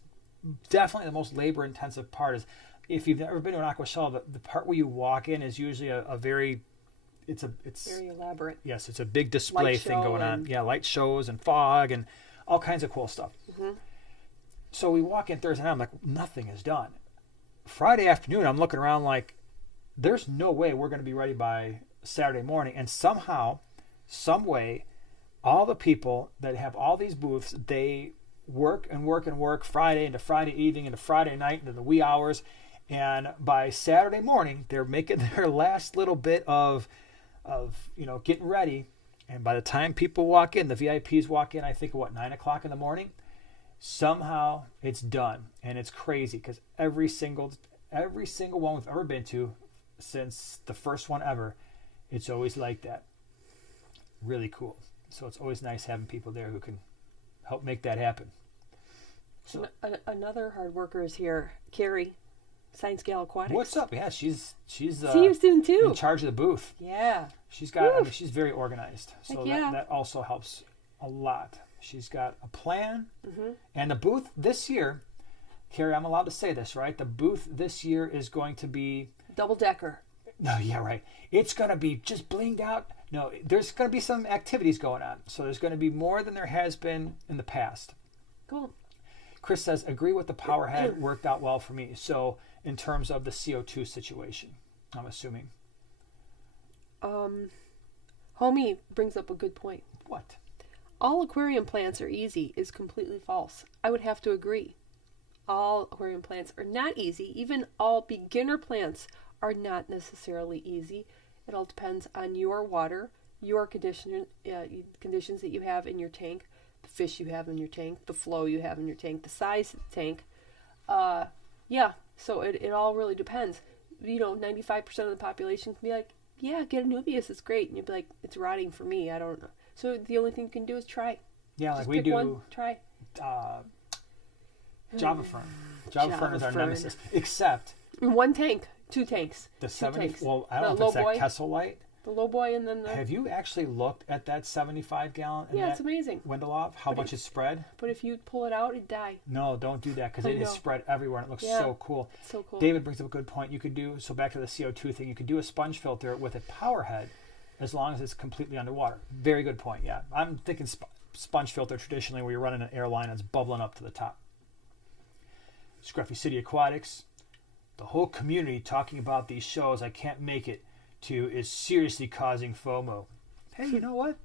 definitely the most labor intensive part. Is if you've never been to an Aquashella, the part where you walk in is usually a very, it's very elaborate. Yes, it's a big display thing going on. Yeah, light shows and fog and all kinds of cool stuff. So we walk in Thursday night, I'm like, nothing is done. Friday afternoon, I'm looking around like, there's no way we're going to be ready by Saturday morning. And somehow, some way, all the people that have all these booths, they work and work and work Friday into Friday evening into Friday night into the wee hours. And by Saturday morning, they're making their last little bit of getting ready. And by the time people walk in, the VIPs walk in, I think, 9 o'clock in the morning? Somehow it's done. And it's crazy, because every single one we've ever been to, since the first one ever, it's always like that. Really cool. So it's always nice having people there who can help make that happen. So another hard worker is here, Cory, Science Gal Aquatics. What's up? Yeah, she's see you soon too. In charge of the booth. Yeah. She's got. She's very organized, so yeah. that also helps a lot. She's got a plan, and the booth this year, Cory, I'm allowed to say this, right? The booth this year is going to be double-decker. No, yeah, right. It's going to be just blinged out. No, there's going to be some activities going on. So there's going to be more than there has been in the past. Cool. Chris says, agree with the power head, worked out well for me. So in terms of the CO2 situation, I'm assuming. Homie brings up a good point. What? All aquarium plants are easy is completely false. I would have to agree. All aquarium plants are not easy. Even all beginner plants are not necessarily easy. It all depends on your water, your conditions that you have in your tank, the fish you have in your tank, the flow you have in your tank, the size of the tank. So it all really depends. 95% of the population can be like, yeah, get a Nubius, it's great. And you'd be like, it's rotting for me, I don't know. So the only thing you can do is try. Yeah, just like we do. One, try. Java Fern. Java Fern is our nemesis. Except in one tank, 2 tanks. The 70. Tanks. Well, I don't know if it's that Kessel Light. The low boy and then the... Have you actually looked at that 75 gallon? Yeah, it's amazing. Windeloff, how much it's spread? But if you pull it out, it'd die. No, don't do that, because it is spread everywhere and it looks so cool. It's so cool. David brings up a good point. You could do, so back to the CO2 thing, you could do a sponge filter with a power head as long as it's completely underwater. Very good point, yeah. I'm thinking sponge filter traditionally where you're running an airline and it's bubbling up to the top. Scruffy City Aquatics. The whole community talking about these shows I can't make it to is seriously causing FOMO. hey, you know what?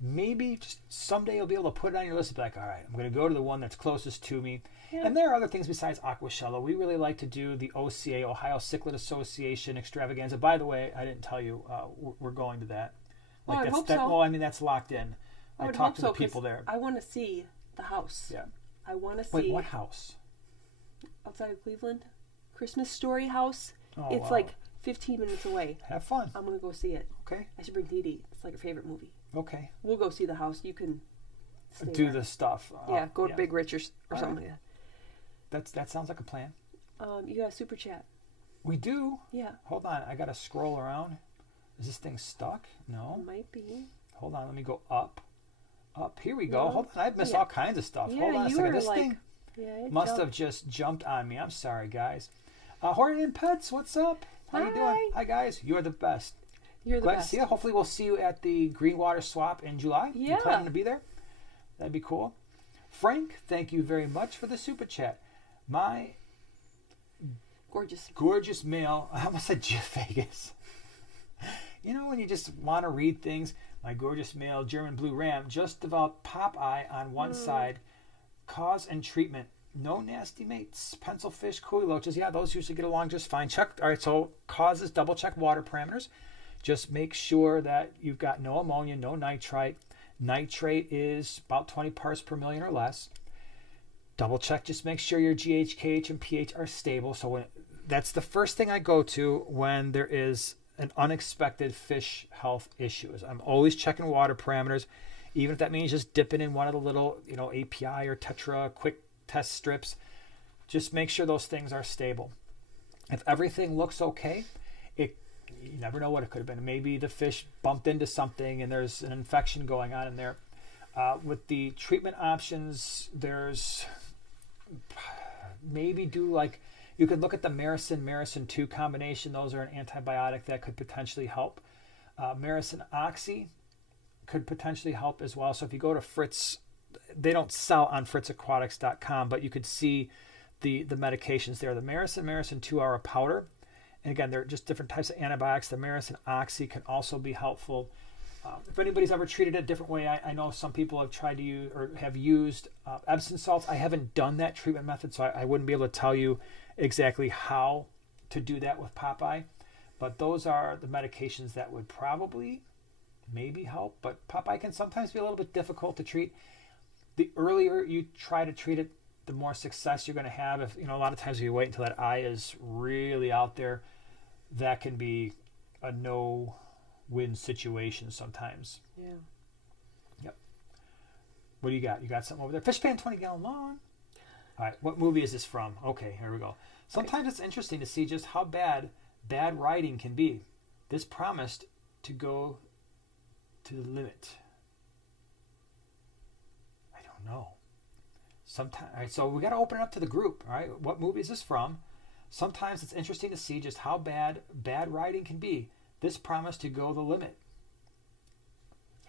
Maybe just someday you'll be able to put it on your list and be like, all right, I'm going to go to the one that's closest to me. Yeah. And there are other things besides Aquashello. We really like to do the OCA, Ohio Cichlid Association extravaganza. By the way, I didn't tell you, we're going to that. Like I hope so. Well, I mean, that's locked in. I talked to the people there. I want to see the house. Yeah. I want to see. Wait, what house? Outside of Cleveland. Christmas Story House. Oh, it's like 15 minutes away. Have fun. I'm going to go see it. Okay. I should bring Dee Dee. It's like her favorite movie. Okay. We'll go see the house. You can do the stuff. Yeah, go to Big Rich or something like that. That sounds like a plan. You got a super chat. We do? Yeah. Hold on. I got to scroll around. Is this thing stuck? No. It might be. Hold on. Let me go up. Up. Here we go. No. Hold on. I've missed all kinds of stuff. Yeah, hold on a second. This thing it must have just jumped on me. I'm sorry, guys. Horny and Pets, what's up? How you doing? Hi, guys. You're the best. You're the Glad best. to see you. Hopefully we'll see you at the Greenwater Swap in July. Yeah. You planning to be there? That'd be cool. Frank, thank you very much for the super chat. My gorgeous male, I almost said Jeff Vegas. You know when you just want to read things? My gorgeous male German blue ram just developed pop eye on one side. Cause and treatment. No nasty mates. Pencil fish, koi loaches. Yeah, those usually get along just fine. Check. All right, so causes, double check water parameters. Just make sure that you've got no ammonia, no nitrite. Nitrate is about 20 parts per million or less. Double check. Just make sure your GH, KH, and pH are stable. So that's the first thing I go to when there is an unexpected fish health issues. I'm always checking water parameters, even if that means just dipping in one of the little, API or Tetra quick test strips. Just make sure those things are stable. If everything looks okay, you never know what it could have been. Maybe the fish bumped into something and there's an infection going on in there. With the treatment options, there's maybe you could look at the Maricin 2 combination. Those are an antibiotic that could potentially help. Maricin Oxy could potentially help as well. So if you go to Fritz, they don't sell on fritzaquatics.com, but you could see the medications there. The Maricin 2 are a powder. And again, they're just different types of antibiotics. The Maricin Oxy can also be helpful. If anybody's ever treated it a different way, I know some people have tried to use or have used Epsom salts. I haven't done that treatment method, so I wouldn't be able to tell you exactly how to do that with Popeye. But those are the medications that would probably maybe help. But Popeye can sometimes be a little bit difficult to treat. The earlier you try to treat it, the more success you're going to have. If a lot of times if you wait until that eye is really out there, that can be a no-win situation sometimes. Yeah. Yep. What do you got? You got something over there? Fish pan 20-gallon long. All right. What movie is this from? Okay, here we go. Sometimes it's interesting to see just how bad writing can be. This promised to go to the limit. I don't know. Sometimes, all right, so we got to open it up to the group. All right, what movie is this from? Sometimes it's interesting to see just how bad writing can be. This promised to go the limit.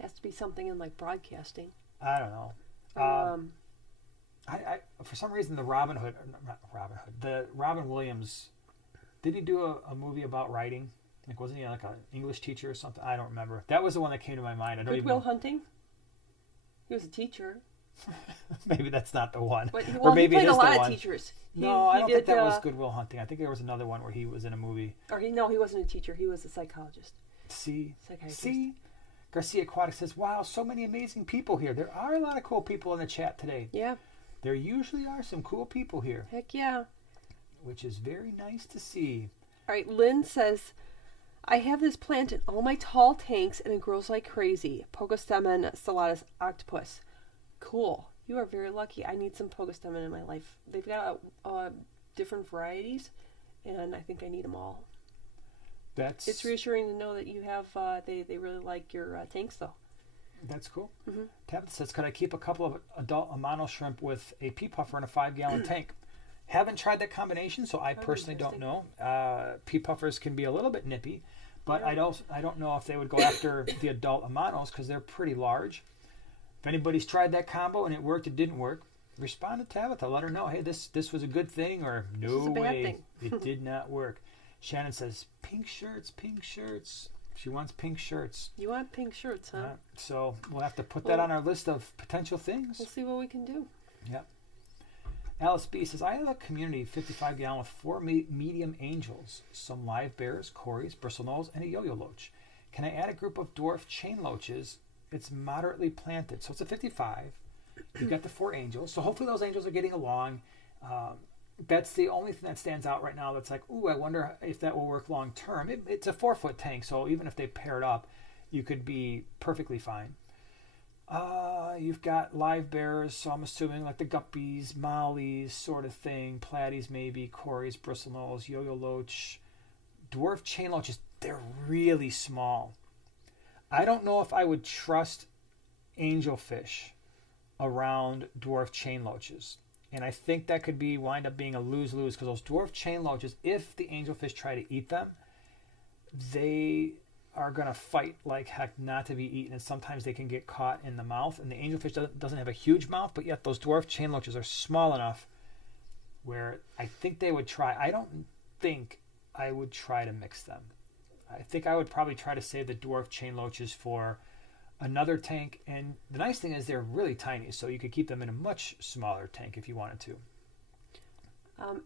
Has to be something in like broadcasting. I don't know. I for some reason the Robin Williams, did he do a movie about writing? Like wasn't he like an English teacher or something? I don't remember. That was the one that came to my mind. I don't Good even Will know. Hunting. He was a teacher. Maybe that's not the one. But, or maybe he played it is a lot the of one. teachers. No, I don't think that was Good Will Hunting. I think there was another one where he was in a movie. He wasn't a teacher. He was a psychologist. See? Garcia Aquatics says, wow, so many amazing people here. There are a lot of cool people in the chat today. Yeah. There usually are some cool people here. Heck yeah. Which is very nice to see. All right, Lynn says, I have this plant in all my tall tanks and it grows like crazy. Pogostemon stellatus octopus. Cool. You are very lucky. I need some Pogostemon in my life. They've got different varieties, and I think I need them all. It's reassuring to know that you have. They really like your tanks, though. That's cool. Mm-hmm. Tabitha says, could I keep a couple of adult Amano shrimp with a pea puffer in a 5-gallon tank? Haven't tried that combination, so I personally don't know. Pea puffers can be a little bit nippy, but yeah. I don't know if they would go after the adult Amanos because they're pretty large. If anybody's tried that combo and it worked, it didn't work, respond to Tabitha. Let her know, hey, this was a good thing, or no way, it did not work. Shannon says, pink shirts. She wants pink shirts. You want pink shirts, huh? So we'll have to put that on our list of potential things. We'll see what we can do. Yep. Alice B says, I have a community 55 gallon with 4 medium angels, some live bears, Corys, bristlenose, and a yo-yo loach. Can I add a group of dwarf chain loaches? It's moderately planted. So it's a 55. You've got the 4 angels. So hopefully those angels are getting along. That's the only thing that stands out right now that's like, ooh, I wonder if that will work long term. It's a 4-foot tank, so even if they paired up, you could be perfectly fine. You've got live bears, so I'm assuming like the guppies, mollies sort of thing, platies maybe, Corys, bristlenose, yo-yo loach, dwarf chain loaches. They're really small. I don't know if I would trust angelfish around dwarf chain loaches. And I think that could wind up being a lose-lose, because those dwarf chain loaches, if the angelfish try to eat them, they are going to fight like heck not to be eaten, and sometimes they can get caught in the mouth. And the angelfish doesn't have a huge mouth, but yet those dwarf chain loaches are small enough where I think they would try. I don't think I would try to mix them. I think I would probably try to save the dwarf chain loaches for another tank. And the nice thing is they're really tiny, so you could keep them in a much smaller tank if you wanted to.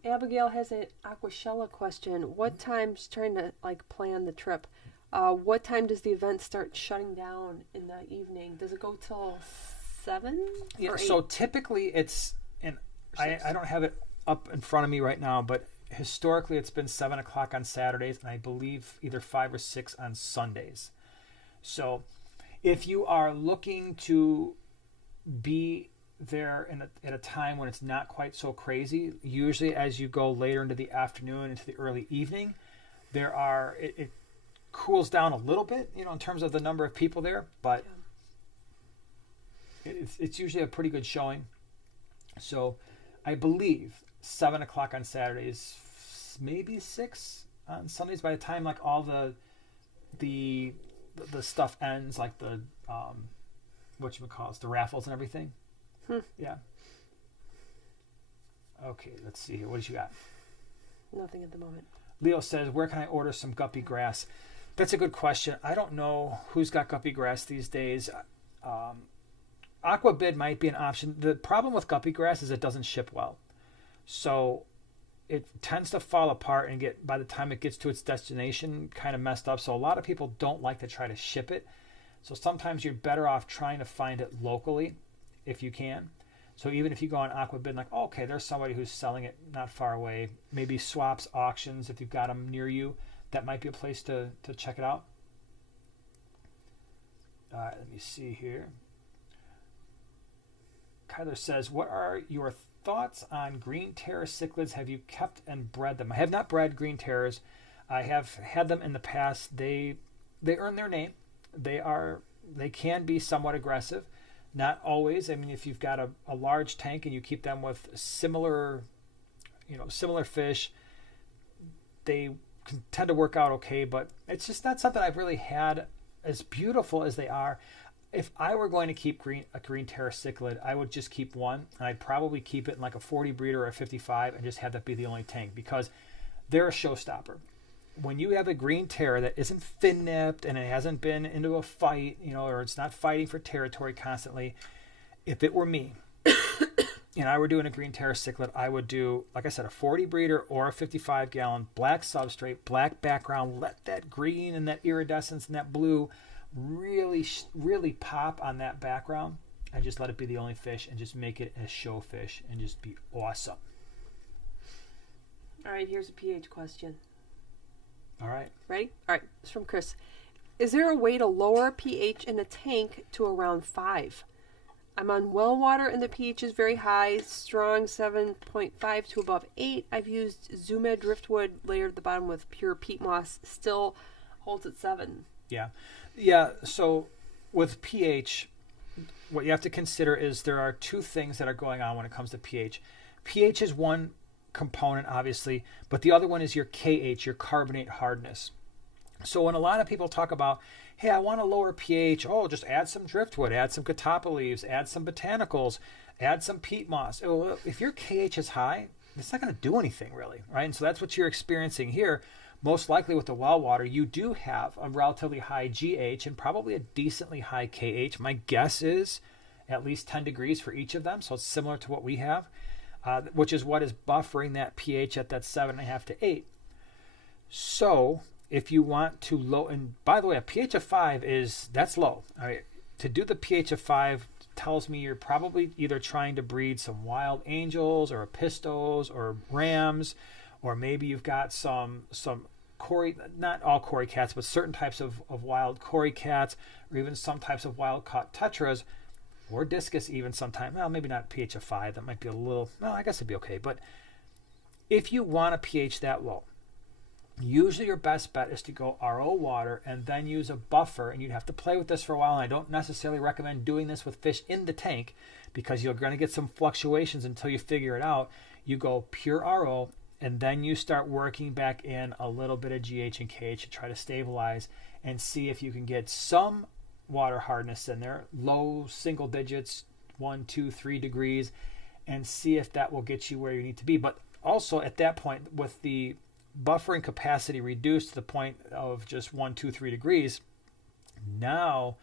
Abigail has an Aquashella question. What time's trying to plan the trip? What time does the event start shutting down in the evening? Does it go till 7? Yeah, or 8? so typically it's, and I don't have it up in front of me right now, but historically it's been 7 o'clock on Saturdays, and I believe either 5 or 6 on Sundays. So if you are looking to be there at a time when it's not quite so crazy, usually as you go later into the afternoon, into the early evening, it cools down a little bit, in terms of the number of people there, but it's usually a pretty good showing. So I believe 7 o'clock on Saturdays, maybe 6 on Sundays, by the time all the stuff ends, like the the raffles and everything. Yeah. Okay, let's see here. What did you got? Nothing at the moment. Leo says, where can I order some guppy grass? That's a good question. I don't know who's got guppy grass these days. Aquabid might be an option. The problem with guppy grass is it doesn't ship well. So it tends to fall apart and by the time it gets to its destination, kind of messed up. So a lot of people don't like to try to ship it. So sometimes you're better off trying to find it locally if you can. So even if you go on Aquabid, okay, there's somebody who's selling it not far away. Maybe swaps, auctions, if you've got them near you, that might be a place to check it out. Let me see here. Kyler says, what are your thoughts on green Terrace cichlids? Have you kept and bred them? I have not bred green Terrace. I have had them in the past. They earn their name. They can be somewhat aggressive. Not always. I mean, if you've got a large tank and you keep them with similar fish, they can tend to work out okay, but it's just not something I've really had. As beautiful as they are, if I were going to keep a green Terrace cichlid, I would just keep one, and I'd probably keep it in a 40 breeder or a 55 and just have that be the only tank, because they're a showstopper. When you have a green Terra that isn't fin-nipped and it hasn't been into a fight, or it's not fighting for territory constantly, if it were me and I were doing a green Terrace cichlid, I would do, like I said, a 40 breeder or a 55 gallon, black substrate, black background. Let that green and that iridescence and that blue really, really pop on that background, and just let it be the only fish, and just make it a show fish and just be awesome. All right, here's a pH question. All right. Ready? All right. It's from Chris. Is there a way to lower pH in the tank to around 5? I'm on well water and the pH is very high, strong 7.5 to above 8. I've used Zumed driftwood layered at the bottom with pure peat moss. Still holds at 7. Yeah. So with pH, what you have to consider is there are 2 things that are going on when it comes to pH. pH is one component, obviously, but the other one is your KH, your carbonate hardness. So when a lot of people talk about, hey, I want to lower pH, just add some driftwood, add some catappa leaves, add some botanicals, add some peat moss. If your KH is high, it's not going to do anything really, right? And so that's what you're experiencing here. most likely with the well water, you do have a relatively high GH and probably a decently high KH. My guess is at least 10 degrees for each of them, so it's similar to what we have, which is what is buffering that pH at that 7.5 to 8. So if you want to low, and by the way, a pH of 5 that's low. All right, to do the pH of 5 tells me you're probably either trying to breed some wild angels or pistos or rams, or maybe you've got some Cory, not all Cory cats, but certain types of wild Cory cats, or even some types of wild caught Tetras, or discus even sometimes. Well, maybe not pH of 5. That might be a little, well, I guess it'd be okay. But if you want a pH that low, usually your best bet is to go RO water and then use a buffer, and you'd have to play with this for a while, and I don't necessarily recommend doing this with fish in the tank because you're going to get some fluctuations until you figure it out. You go pure RO, and then you start working back in a little bit of GH and KH to try to stabilize and see if you can get some water hardness in there, low single digits, 1, 2, 3 degrees, and see if that will get you where you need to be. But also at that point, with the buffering capacity reduced to the point of just 1, 2, 3 degrees, now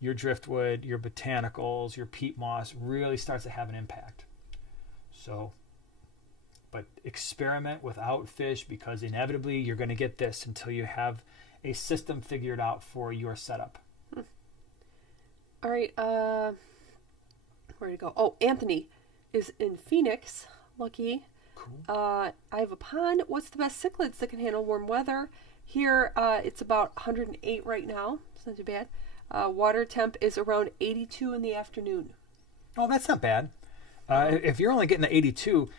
your driftwood, your botanicals, your peat moss really starts to have an impact. So, but experiment without fish, because inevitably you're going to get this until you have a system figured out for your setup. All right, where to go? Oh, Anthony is in Phoenix. Lucky. Cool. I have a pond. What's the best cichlids that can handle warm weather? Here, it's about 108 right now. It's not too bad. Water temp is around 82 in the afternoon. Oh, that's not bad. If you're only getting the 82,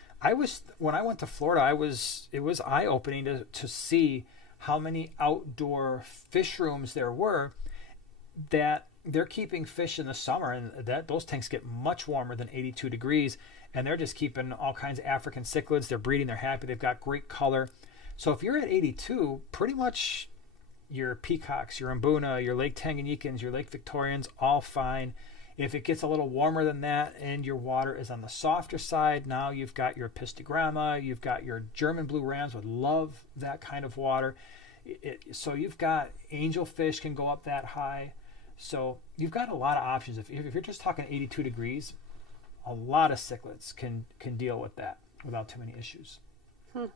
when I went to Florida, it was eye-opening to see how many outdoor fish rooms there were that they're keeping fish in the summer, and that those tanks get much warmer than 82 degrees, and they're just keeping all kinds of African cichlids. They're breeding, they're happy, they've got great color. So if you're at 82, pretty much your peacocks, your mbuna, your Lake Tanganyikans, your Lake Victorians, all fine. If it gets a little warmer than that and your water is on the softer side, now you've got your pistogramma, you've got your German blue rams would love that kind of water. So you've got angelfish can go up that high. So you've got a lot of options. If you're just talking 82 degrees, a lot of cichlids can deal with that without too many issues. Hold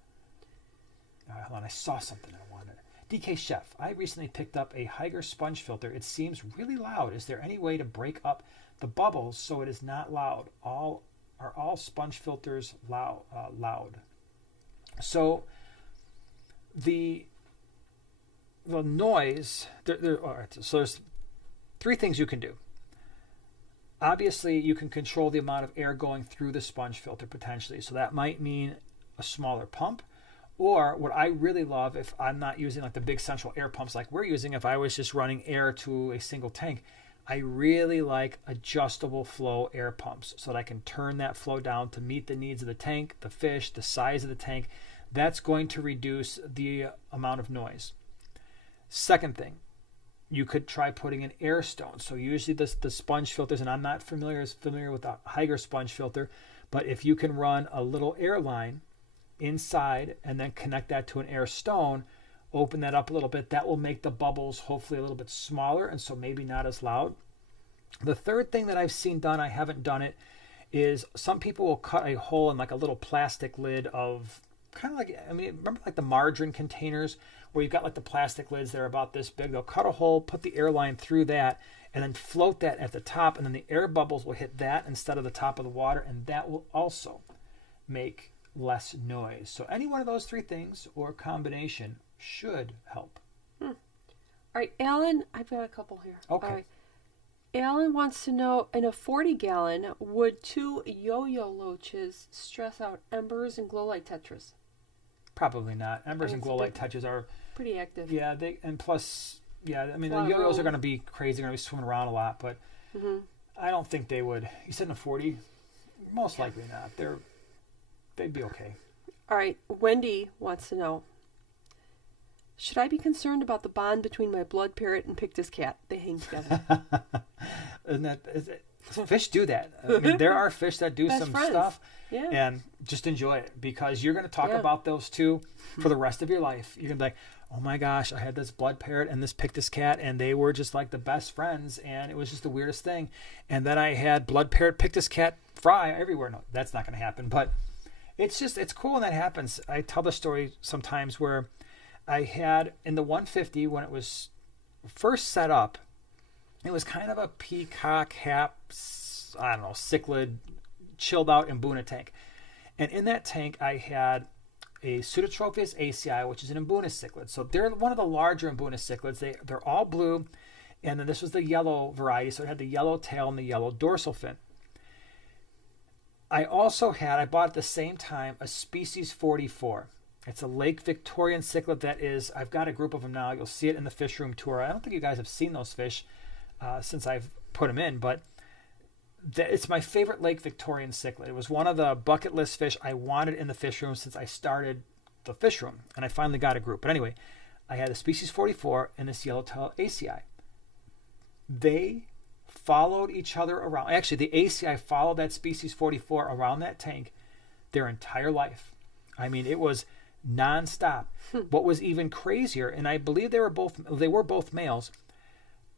on, I saw something I wanted. DK Chef, I recently picked up a Hygger sponge filter. It seems really loud. Is there any way to break up the bubbles so it is not loud? Are all sponge filters loud? So the noise. All right, so there's 3 things you can do. Obviously, you can control the amount of air going through the sponge filter potentially. So that might mean a smaller pump. Or what I really love, if I'm not using like the big central air pumps like we're using, if I was just running air to a single tank, I really like adjustable flow air pumps so that I can turn that flow down to meet the needs of the tank, the fish, the size of the tank. That's going to reduce the amount of noise. Second thing, you could try putting an air stone. So usually the sponge filters, and I'm not familiar with the Hygger sponge filter, but if you can run a little air line inside and then connect that to an air stone, open that up a little bit, that will make the bubbles hopefully a little bit smaller and so maybe not as loud. The third thing that I've seen done, I haven't done it, is some people will cut a hole in like a little plastic lid of kind of like, remember like the margarine containers where you've got like the plastic lids that are about this big. They'll cut a hole, put the air line through that, and then float that at the top, and then the air bubbles will hit that instead of the top of the water, and that will also make less noise. So any one of those 3 things or combination should help. All right, Alan, I've got a couple here. Okay. All right. Alan wants to know, in a 40-gallon, would 2 yo-yo loaches stress out Embers and glow light Tetras? Probably not. Embers and glow light Tetras are pretty active. Yeah, and plus, the yo-yos are going to be crazy, going to be swimming around a lot, but I don't think they would. You said in a 40? Most likely not. They'd be okay. All right, Wendy wants to know, should I be concerned about the bond between my blood parrot and Pictus cat? They hang together. Fish do that. I mean, there are fish that do Best some friends. stuff, Yeah. and just enjoy it, because you're going to talk Yeah. about those two for the rest of your life. You're going to be like, oh my gosh, I had this blood parrot and this Pictus cat, and they were just like the best friends, and it was just the weirdest thing. And then I had blood parrot, Pictus cat, fry everywhere. No, that's not going to happen, but it's cool when that happens. I tell the story sometimes where I had in the 150, when it was first set up, it was kind of a peacock haps, I don't know, cichlid, chilled out Mbuna tank. And in that tank, I had a Pseudotropheus acei, which is an Mbuna cichlid. So they're one of the larger Mbuna cichlids. They're all blue, and then this was the yellow variety, so it had the yellow tail and the yellow dorsal fin. I also had, I bought at the same time, a species 44. It's a Lake Victorian cichlid that is, I've got a group of them now. You'll see it in the fish room tour. I don't think you guys have seen those fish since I've put them in, but it's my favorite Lake Victorian cichlid. It was one of the bucket list fish I wanted in the fish room since I started the fish room, and I finally got a group. But anyway, I had a species 44 and this yellowtail acei. They followed each other around. Actually, the acei followed that species 44 around that tank their entire life. I mean, it was nonstop. What was even crazier, and I believe they were both males.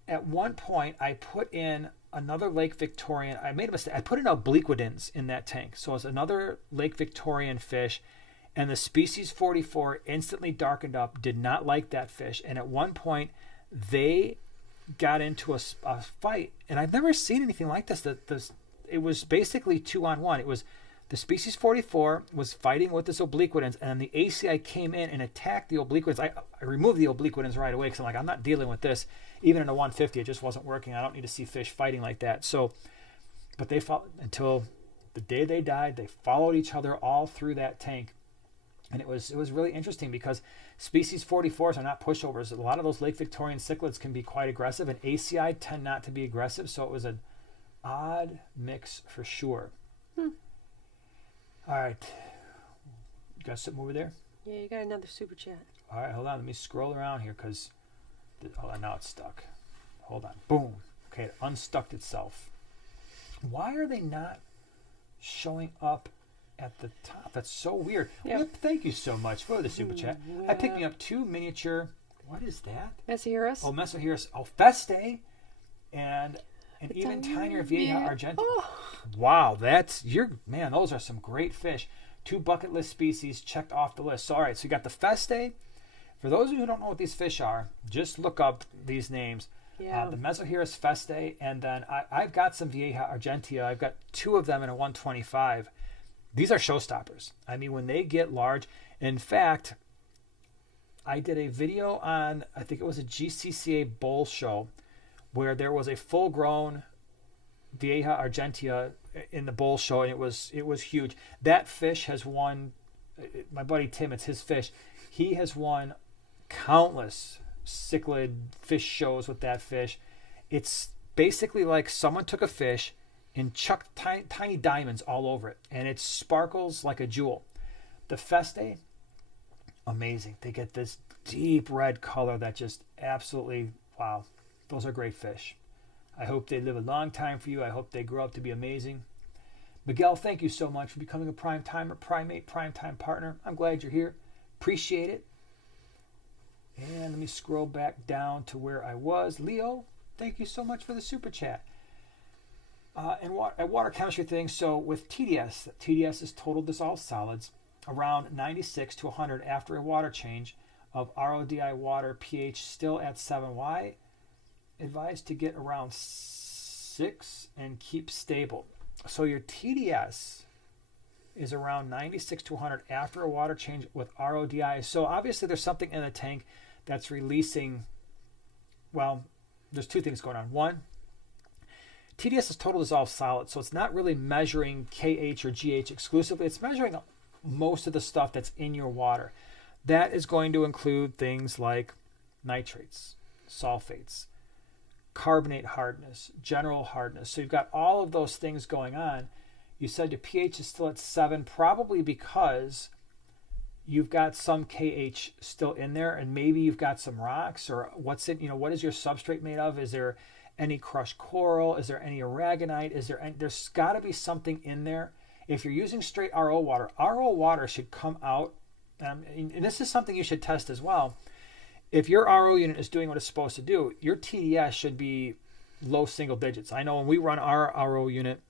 At one point, I put in another Lake Victorian. I made a mistake. I put in obliquidans in that tank. So it's another Lake Victorian fish, and the species 44 instantly darkened up, did not like that fish. And at one point, they got into a fight, and I've never seen anything like this. It was basically 2-on-1. It was the species 44 was fighting with this obliquidans, and then the acei came in and attacked the obliquidans. I removed the obliquidans right away because I'm like, I'm not dealing with this. Even in a 150, it just wasn't working. I don't need to see fish fighting like that. So, but they fought until the day they died. They followed each other all through that tank, and it was really interesting because species 44s are not pushovers. A lot of those Lake Victorian cichlids can be quite aggressive, and acei tend not to be aggressive. So it was an odd mix for sure. All right, you got something over there? Yeah, you got another super chat. All right, hold on. Let me scroll around here because, hold on, now it's stuck. Hold on. Boom. Okay, it unstuck itself. Why are they not showing up at the top? That's so weird. Yep. Well, thank you so much for the super chat. I picked me up 2 miniature. What is that? Mesoheris. Oh, Mesoheris Alfeste, and an It's even a tinier weird Vieja man. Argentina. Oh. Wow, man, those are some great fish. 2 bucket list species checked off the list. So, all right, so you got the Feste. For those of you who don't know what these fish are, just look up these names. Yeah. The Mesoheris Feste, and then I've got some Vieja Argentina. I've got 2 of them in a 125. These are showstoppers. I mean, when they get large, in fact, I did a video on, I think it was a GCCA bull show, where there was a full-grown Vieja Argentina in the bull show, and it was huge. That fish has won, my buddy Tim, it's his fish. He has won countless cichlid fish shows with that fish. It's basically like someone took a fish and chucked tiny diamonds all over it, and it sparkles like a jewel. The Feste, amazing. They get this deep red color that just absolutely, wow. Those are great fish. I hope they live a long time for you. I hope they grow up to be amazing. Miguel, thank you so much for becoming a primate primetime partner. I'm glad you're here. Appreciate it. And let me scroll back down to where I was. Leo, thank you so much for the super chat. And water chemistry things. So with TDS is total dissolved solids, around 96 to 100 after a water change of RODI water, pH still at 7. Why? Advised to get around 6 and keep stable. So your TDS is around 96 to 100 after a water change with RODI. So obviously there's something in the tank that's releasing, well, there's 2 things going on. One, TDS is total dissolved solid, so it's not really measuring KH or GH exclusively. It's measuring most of the stuff that's in your water. That is going to include things like nitrates, sulfates, carbonate hardness, general hardness. So you've got all of those things going on. You said your pH is still at 7, probably because you've got some KH still in there, and maybe you've got some rocks, or what's it, what is your substrate made of? Is there any crushed coral? Is there any aragonite? There's got to be something in there. If you're using straight RO water should come out, and this is something you should test as well. If your RO unit is doing what it's supposed to do, your TDS should be low single digits. I know when we run our RO unit,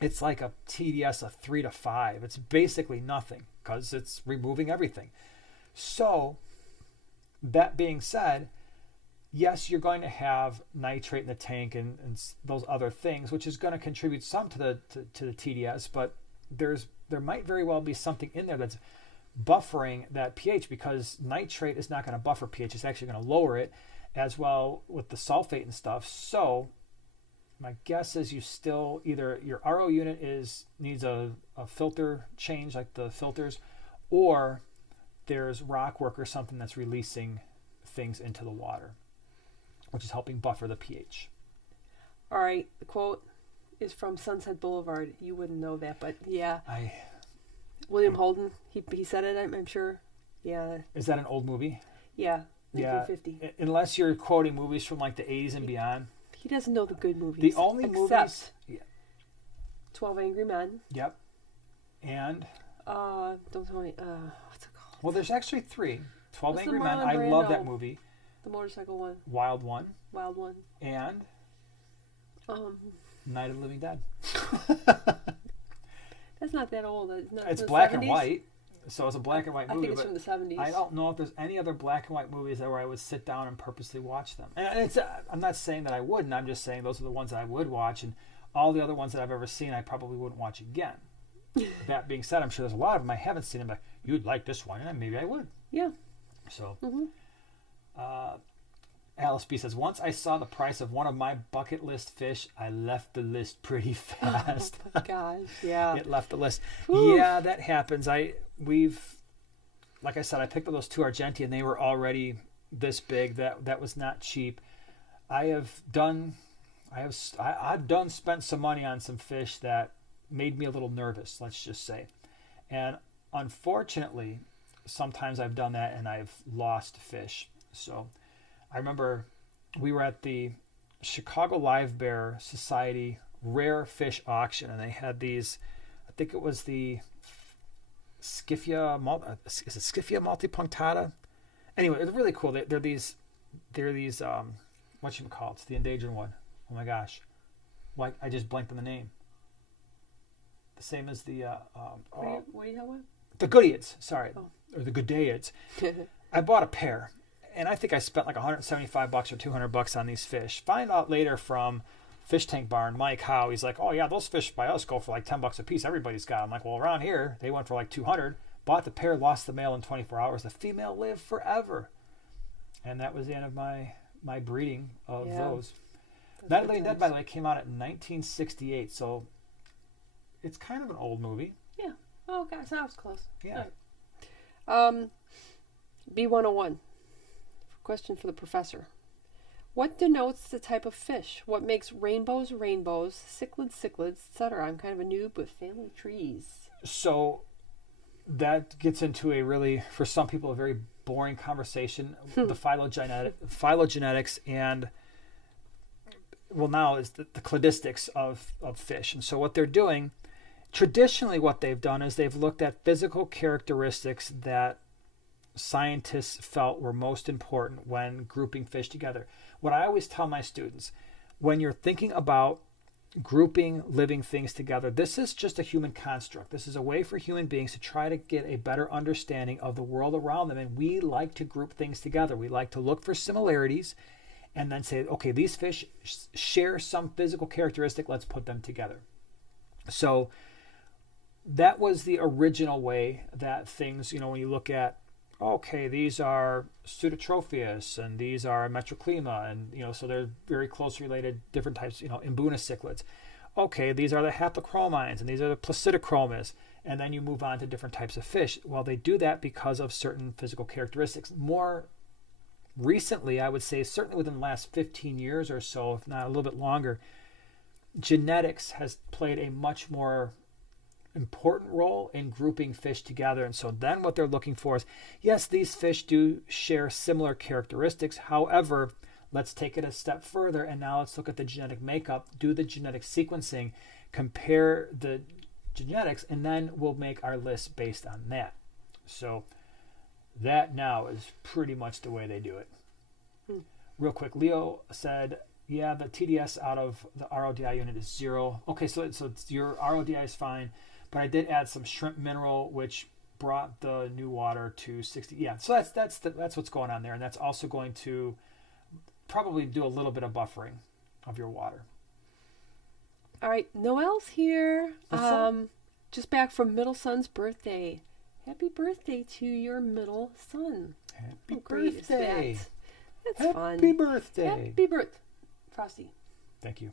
it's like a TDS of 3 to 5. It's basically nothing because it's removing everything. So, that being said, yes, you're going to have nitrate in the tank and those other things, which is going to contribute some to the TDS, but there might very well be something in there that's buffering that pH, because nitrate is not going to buffer pH. It's actually going to lower it as well with the sulfate and stuff. So my guess is you still either your RO unit needs a filter change, like the filters, or there's rock work or something that's releasing things into the water, which is helping buffer the pH. All right, the quote is from Sunset Boulevard. You wouldn't know that, but yeah. William Holden, he said it, I'm sure. Yeah. Is that an old movie? Yeah, 1950. Yeah. Unless you're quoting movies from like the 80s and beyond. He doesn't know the good movies. The only movies... Yeah. 12 Angry Men. Yep. And? Don't tell me. What's it called? Well, there's actually 3. 12 What's Angry the Men. Marlon I love Brando? that movie. The motorcycle one. Wild One. And? Night of the Living Dead. That's not that old. It's black 70s? and white, so it's a black and white movie. I think it's from the 70s. I don't know if there's any other black and white movies where I would sit down and purposely watch them. And I'm not saying that I wouldn't. I'm just saying those are the ones that I would watch, and all the other ones that I've ever seen I probably wouldn't watch again. That being said, I'm sure there's a lot of them I haven't seen. But you'd like this one, and maybe I would. Yeah. So, Alice B says, once I saw the price of one of my bucket list fish, I left the list pretty fast. Oh my gosh, yeah. It left the list. Whew. Yeah, that happens. Like I said, I picked up those 2 Argenti and they were already this big. That was not cheap. I've spent some money on some fish that made me a little nervous, let's just say. And unfortunately, sometimes I've done that and I've lost fish. So I remember we were at the Chicago Live Bear Society rare fish auction, and they had these, I think it was the Scyphia multipunctata? Anyway, it's really cool. They're these whatchamacallit, it's the endangered one. Oh my gosh. Like, I just blanked on the name. The same as the what do you have one? The Goodeids, sorry. Oh. Or the Goodeids. I bought a pair. And I think I spent like $175 or $200 on these fish. Find out later from Fish Tank Barn, Mike Howe, he's like, oh yeah, those fish by us go for like $10 a piece. Everybody's got them. I'm like, well, around here, they went for like 200. Bought the pair, lost the male in 24 hours. The female lived forever. And that was the end of my breeding of those. Night of the Living Dead, by the way, came out in 1968. So it's kind of an old movie. Yeah. Oh, gosh, that was close. Yeah. Right. B101. Question for the professor. What denotes the type of fish? What makes rainbows, cichlids, etc.? I'm kind of a noob with family trees. So that gets into a really, for some people, a very boring conversation. The phylogenetics and, well, now is the cladistics of fish. And so what they're doing, traditionally what they've done is they've looked at physical characteristics that scientists felt were most important when grouping fish together. What I always tell my students, when you're thinking about grouping living things together, this is just a human construct. This is a way for human beings to try to get a better understanding of the world around them. And we like to group things together. We like to look for similarities and then say, okay, these fish share some physical characteristic. Let's put them together. So that was the original way that things, when you look at, okay, these are Pseudotropheus and these are Metroclima, and so they're very closely related, different types, Imbuna cichlids. Okay, these are the haplochromines and these are the Placidochromas, and then you move on to different types of fish. Well, they do that because of certain physical characteristics. More recently, I would say, certainly within the last 15 years or so, if not a little bit longer, genetics has played a much more important role in grouping fish together. And so then what they're looking for is, yes, these fish do share similar characteristics. However, Let's take it a step further, and now let's look at the genetic makeup, do the genetic sequencing, compare the genetics, and then we'll make our list based on that. So that now is pretty much the way they do it. Real quick, Leo said, yeah, the TDS out of the RODI unit is 0. Okay, so it's your RODI is fine, but I did add some shrimp mineral, which brought the new water to 60. Yeah, so that's what's going on there, and that's also going to probably do a little bit of buffering of your water. All right, Noelle's here. Just back from middle son's birthday. Happy birthday to your middle son. Happy Great is birthday. that? That's Happy fun. birthday. Happy birthday, Frosty. Thank you.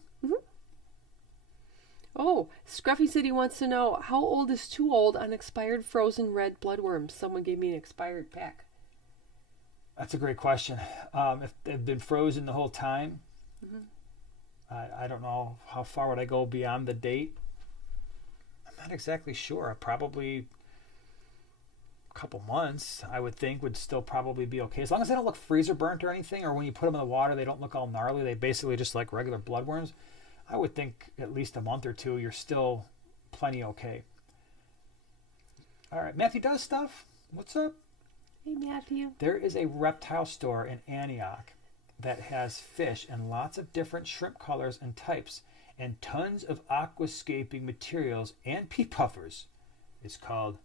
Oh, Scruffy City wants to know, how old is too old on expired frozen red bloodworms? Someone gave me an expired pack. That's a great question. If they've been frozen the whole time, I don't know how far would I go beyond the date. I'm not exactly sure. Probably a couple months, I would think, would still probably be okay. As long as they don't look freezer burnt or anything, or when you put them in the water, they don't look all gnarly. They basically just like regular bloodworms. I would think at least a month or two, you're still plenty okay. All right, Matthew does stuff. What's up? Hey, Matthew. There is a reptile store in Antioch that has fish and lots of different shrimp colors and types and tons of aquascaping materials and pea puffers. It's called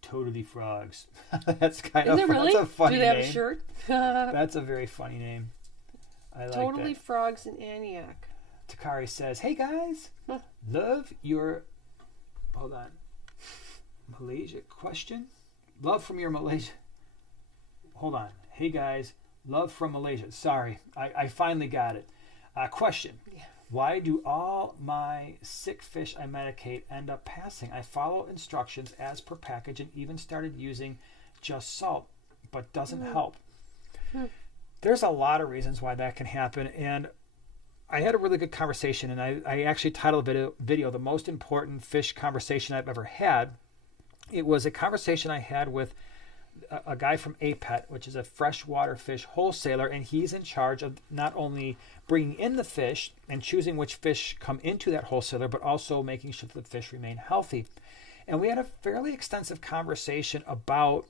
Totally Frogs. That's kind Is of it really? That's a funny Do they have name. a shirt? That's a very funny name. I like Totally that. Frogs in Antioch. Takari says, hey guys, Huh. love your, hold on, Malaysia question? Love from your Malaysia, hold on. Hey guys, love from Malaysia. Sorry, I finally got it. Question. Yeah. Why do all my sick fish I medicate end up passing? I follow instructions as per package and even started using just salt, but doesn't help. There's a lot of reasons why that can happen, and I had a really good conversation, and I actually titled a video, The Most Important Fish Conversation I've Ever Had. It was a conversation I had with a guy from APET, which is a freshwater fish wholesaler, and he's in charge of not only bringing in the fish and choosing which fish come into that wholesaler, but also making sure that the fish remain healthy. And we had a fairly extensive conversation about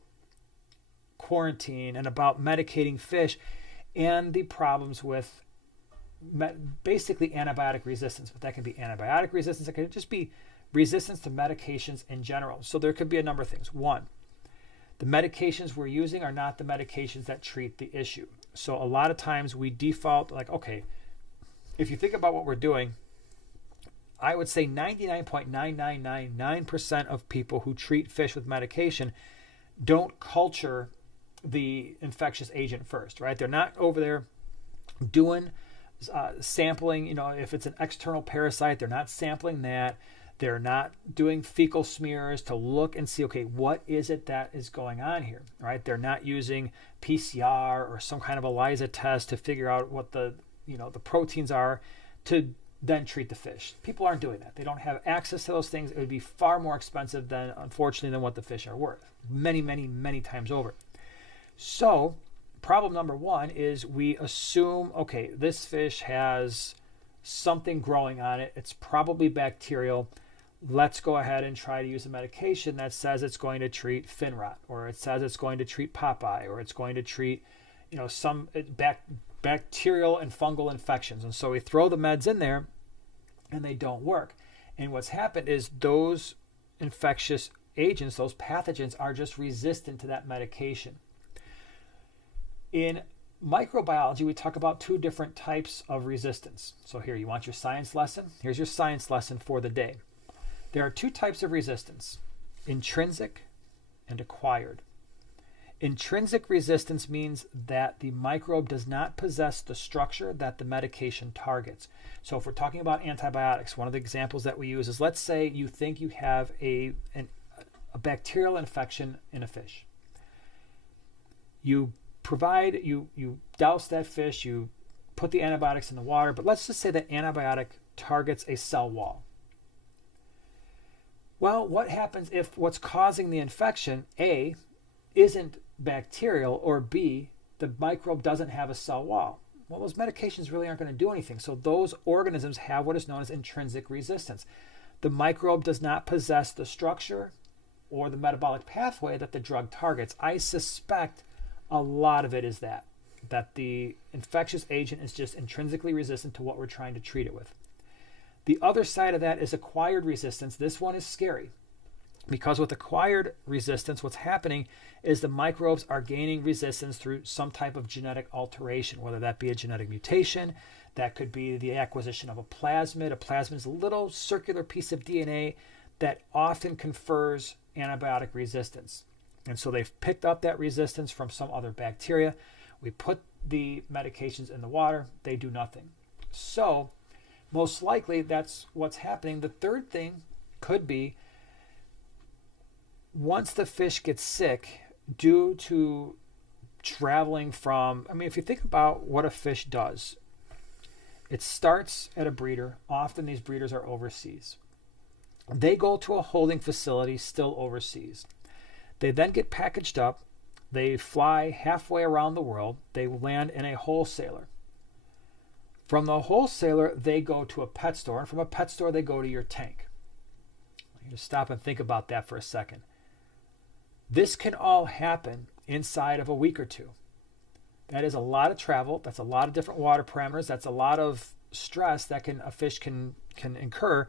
quarantine and about medicating fish and the problems with basically antibiotic resistance, but that can be antibiotic resistance. It could just be resistance to medications in general. So there could be a number of things. One, the medications we're using are not the medications that treat the issue. So a lot of times we default like, okay, if you think about what we're doing, I would say 99.9999% of people who treat fish with medication don't culture the infectious agent first, right? They're not over there doing sampling, if it's an external parasite, they're not sampling that. They're not doing fecal smears to look and see, okay, what is it that is going on here, right? They're not using PCR or some kind of ELISA test to figure out what the proteins are to then treat the fish. People aren't doing that. They don't have access to those things. It would be far more expensive unfortunately, than what the fish are worth. Many, many, many times over. So problem number one is we assume, okay, this fish has something growing on it. It's probably bacterial. Let's go ahead and try to use a medication that says it's going to treat fin rot, or it says it's going to treat Popeye, or it's going to treat, some bacterial and fungal infections. And so we throw the meds in there and they don't work. And what's happened is those infectious agents, those pathogens, are just resistant to that medication. In microbiology, we talk about two different types of resistance. So here, you want your science lesson? Here's your science lesson for the day. There are two types of resistance, intrinsic and acquired. Intrinsic resistance means that the microbe does not possess the structure that the medication targets. So if we're talking about antibiotics, one of the examples that we use is, let's say you think you have a bacterial infection in a fish. You douse that fish, you put the antibiotics in the water, but let's just say that antibiotic targets a cell wall. Well, what happens if what's causing the infection, A, isn't bacterial, or B, the microbe doesn't have a cell wall? Well, those medications really aren't going to do anything. So those organisms have what is known as intrinsic resistance. The microbe does not possess the structure or the metabolic pathway that the drug targets. I suspect a lot of it is that the infectious agent is just intrinsically resistant to what we're trying to treat it with. The other side of that is acquired resistance. This one is scary because with acquired resistance, what's happening is the microbes are gaining resistance through some type of genetic alteration, whether that be a genetic mutation, that could be the acquisition of a plasmid. A plasmid is a little circular piece of DNA that often confers antibiotic resistance. And so they've picked up that resistance from some other bacteria. We put the medications in the water, they do nothing. So most likely that's what's happening. The third thing could be once the fish gets sick due to traveling from, if you think about what a fish does, it starts at a breeder. Often these breeders are overseas. They go to a holding facility still overseas. They then get packaged up. They fly halfway around the world. They land in a wholesaler. From the wholesaler, they go to a pet store. And from a pet store, they go to your tank. You just stop and think about that for a second. This can all happen inside of a week or two. That is a lot of travel. That's a lot of different water parameters. That's a lot of stress that a fish can incur.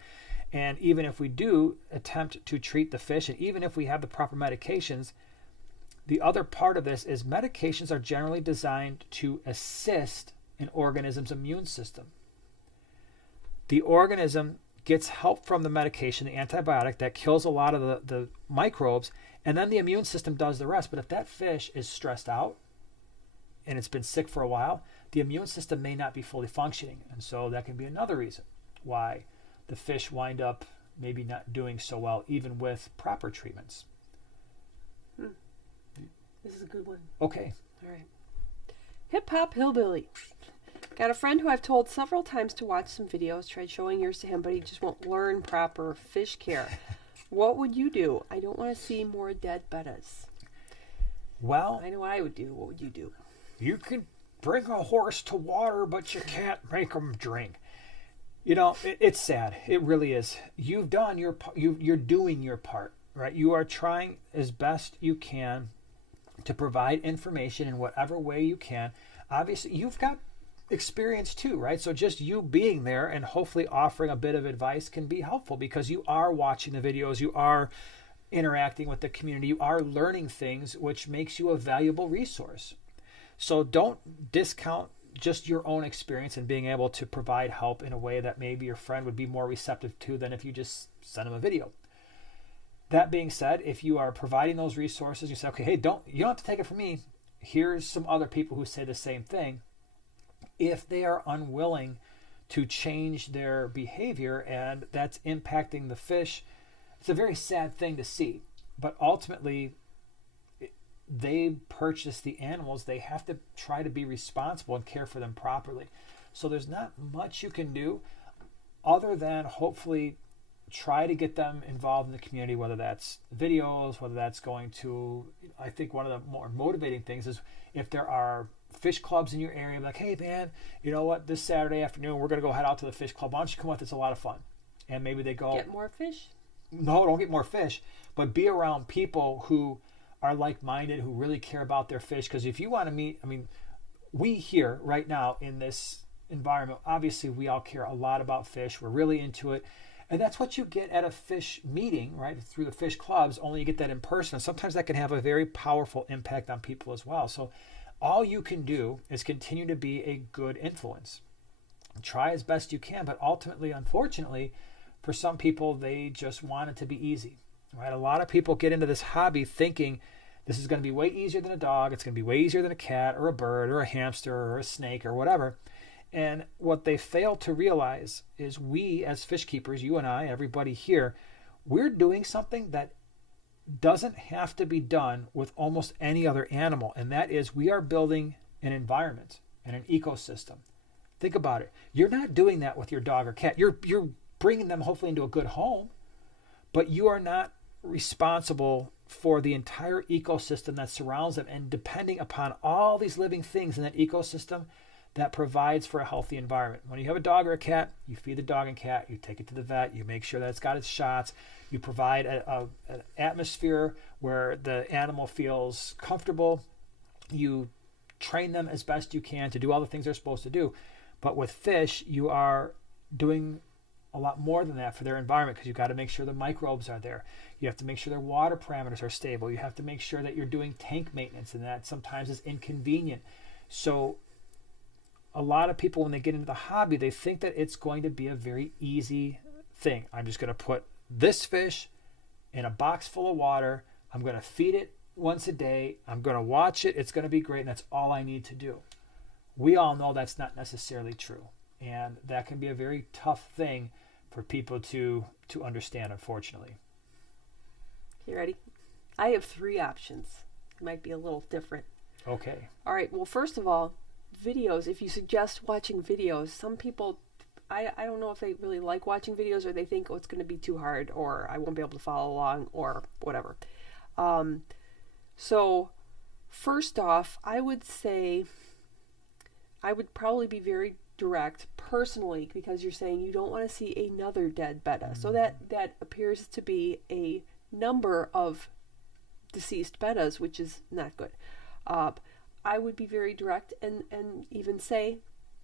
And even if we do attempt to treat the fish, and even if we have the proper medications, the other part of this is medications are generally designed to assist an organism's immune system. The organism gets help from the medication, the antibiotic that kills a lot of the microbes, and then the immune system does the rest. But if that fish is stressed out and it's been sick for a while, the immune system may not be fully functioning. And so that can be another reason why the fish wind up maybe not doing so well, even with proper treatments. This is a good one. Okay. All right. Hip Hop Hillbilly. Got a friend who I've told several times to watch some videos, tried showing yours to him, but he just won't learn proper fish care. What would you do? I don't want to see more dead bettas. Well, I know what I would do. What would you do? You could bring a horse to water, but you can't make them drink. It's sad. It really is. You've done your you're doing your part, right? You are trying as best you can to provide information in whatever way you can. Obviously, you've got experience too, right? So just you being there and hopefully offering a bit of advice can be helpful because you are watching the videos, you are interacting with the community, you are learning things, which makes you a valuable resource. So don't discount just your own experience and being able to provide help in a way that maybe your friend would be more receptive to than if you just send them a video. That being said, if you are providing those resources, you say, okay, hey, you don't have to take it from me. Here's some other people who say the same thing. If they are unwilling to change their behavior and that's impacting the fish, it's a very sad thing to see. But ultimately, they purchase the animals. They have to try to be responsible and care for them properly. So there's not much you can do other than hopefully try to get them involved in the community, whether that's videos, whether that's going to, I think one of the more motivating things is if there are fish clubs in your area, like, hey man, you know what, this Saturday afternoon, we're going to go head out to the fish club. Why don't you come with? It's a lot of fun. And maybe they go... Get more fish? No, don't get more fish, but be around people who are like-minded, who really care about their fish. Because if you want to meet, we here right now in this environment, obviously we all care a lot about fish. We're really into it. And that's what you get at a fish meeting, right? Through the fish clubs, only you get that in person. And sometimes that can have a very powerful impact on people as well. So all you can do is continue to be a good influence. Try as best you can, but ultimately, unfortunately, for some people, they just want it to be easy, right? A lot of people get into this hobby thinking this is going to be way easier than a dog. It's going to be way easier than a cat or a bird or a hamster or a snake or whatever. And what they fail to realize is we as fish keepers, you and I, everybody here, we're doing something that doesn't have to be done with almost any other animal. And that is we are building an environment and an ecosystem. Think about it. You're not doing that with your dog or cat. You're bringing them hopefully into a good home, but you are not responsible for the entire ecosystem that surrounds them. And depending upon all these living things in that ecosystem, that provides for a healthy environment. When you have a dog or a cat, you feed the dog and cat, you take it to the vet, you make sure that it's got its shots, you provide an atmosphere where the animal feels comfortable, you train them as best you can to do all the things they're supposed to do. But with fish, you are doing a lot more than that for their environment, because you've got to make sure the microbes are there. You have to make sure their water parameters are stable. You have to make sure that you're doing tank maintenance, and that sometimes is inconvenient. So a lot of people, when they get into the hobby, they think that it's going to be a very easy thing. I'm just going to put this fish in a box full of water. I'm going to feed it once a day. I'm going to watch it. It's going to be great, and that's all I need to do. We all know that's not necessarily true, and that can be a very tough thing for people to understand, unfortunately. You ready? I have 3 options. It might be a little different. Okay. All right. Well, first of all, videos. If you suggest watching videos, some people, I don't know if they really like watching videos, or they think, oh, it's going to be too hard, or I won't be able to follow along, or whatever. So first off, I would say I would probably be very direct personally, because you're saying you don't want to see another dead Betta. So that appears to be a number of deceased Bettas, which is not good. I would be very direct and even say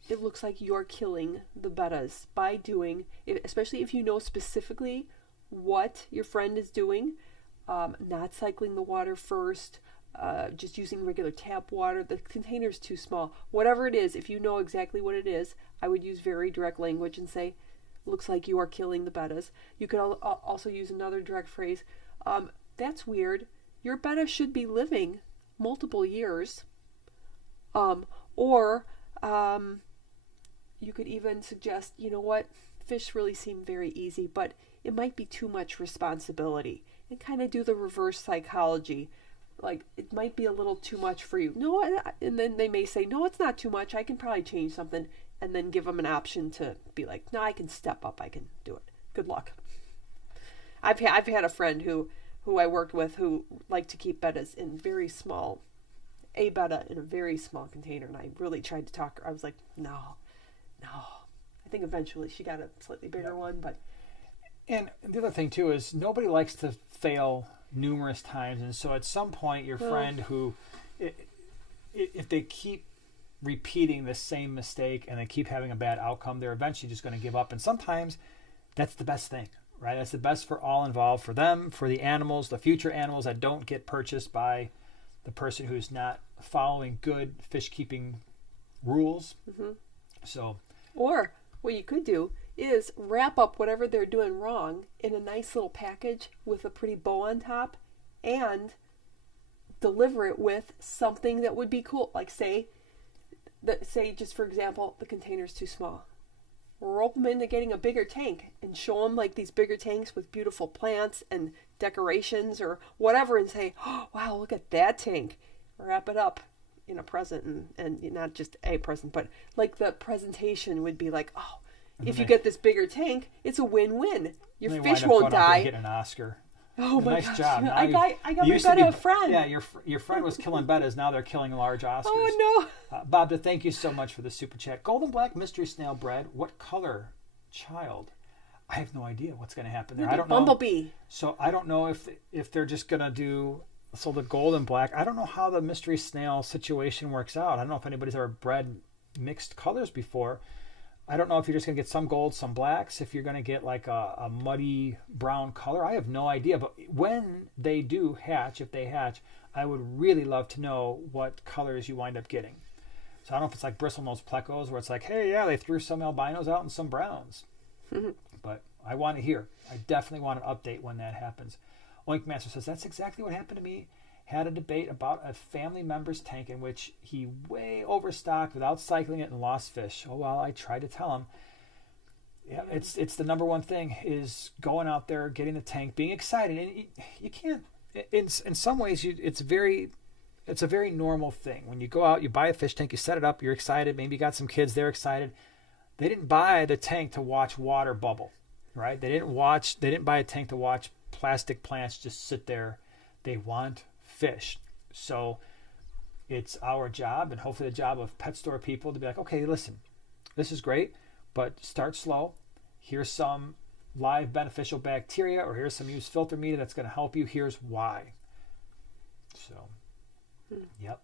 it looks like you're killing the Bettas by doing, especially if you know specifically what your friend is doing, not cycling the water first, just using regular tap water. The container's too small. Whatever it is, if you know exactly what it is, I would use very direct language and say, looks like you are killing the Bettas. You could also use another direct phrase. That's weird. Your Betta should be living multiple years. Or you could even suggest, you know what, fish really seem very easy, but it might be too much responsibility. And kind of do the reverse psychology. Like, it might be a little too much for you. No, and then they may say, no, it's not too much. I can probably change something. And then give them an option to be like, no, I can step up. I can do it. Good luck. I've had a friend who I worked with who liked to keep Bettas in very small, a Betta in a very small container. And I really tried to talk her. I was like, no. I think eventually she got a slightly bigger one, but. And the other thing too is nobody likes to fail numerous times, and so at some point your friend who, if they keep repeating the same mistake and they keep having a bad outcome, they're eventually just going to give up. And sometimes that's the best thing, right? That's the best for all involved, for them, for the animals, the future animals that don't get purchased by the person who's not following good fish keeping rules. Mm-hmm. So, or what you could do is wrap up whatever they're doing wrong in a nice little package with a pretty bow on top and deliver it with something that would be cool. Like say just for example, the container's too small. Rope them into getting a bigger tank and show them like these bigger tanks with beautiful plants and decorations or whatever, and say, oh, wow, look at that tank. Wrap it up in a present, and not just a present, but like the presentation would be like, oh, if you get this bigger tank, it's a win-win. Your fish won't die. Get an Oscar. Oh my nice gosh. job. Now I got my Betta friend. Yeah, your friend was killing Bettas. Now they're killing large Oscars. Oh no. Bob, thank you so much for the super chat. Golden Black Mystery Snail Bred. What color child? I have no idea what's going to happen there. I don't know. Bumblebee. So I don't know if they're just going to do the Golden Black. I don't know how the Mystery Snail situation works out. I don't know if anybody's ever bred mixed colors before. I don't know if you're just going to get some golds, some blacks, if you're going to get like a muddy brown color. I have no idea. But when they do hatch, if they hatch, I would really love to know what colors you wind up getting. So I don't know if it's like bristlenose plecos where it's like, hey, yeah, they threw some albinos out and some browns. But I want to hear. I definitely want an update when that happens. Oink Master says, that's exactly what happened to me. Had a debate about a family member's tank in which he way overstocked without cycling it and lost fish. Oh, well, I tried to tell him. Yeah, it's the number one thing is going out there, getting the tank, being excited. And you can't, in some ways, it's a very normal thing. When you go out, you buy a fish tank, you set it up, you're excited. Maybe you got some kids, they're excited. They didn't buy the tank to watch water bubble, right? They didn't buy a tank to watch plastic plants just sit there. They want fish. So It's our job, and hopefully the job of pet store people, to be like, okay, listen, this is great, but start slow. Here's some live beneficial bacteria, or here's some used filter media that's going to help you. Here's why. So, yep.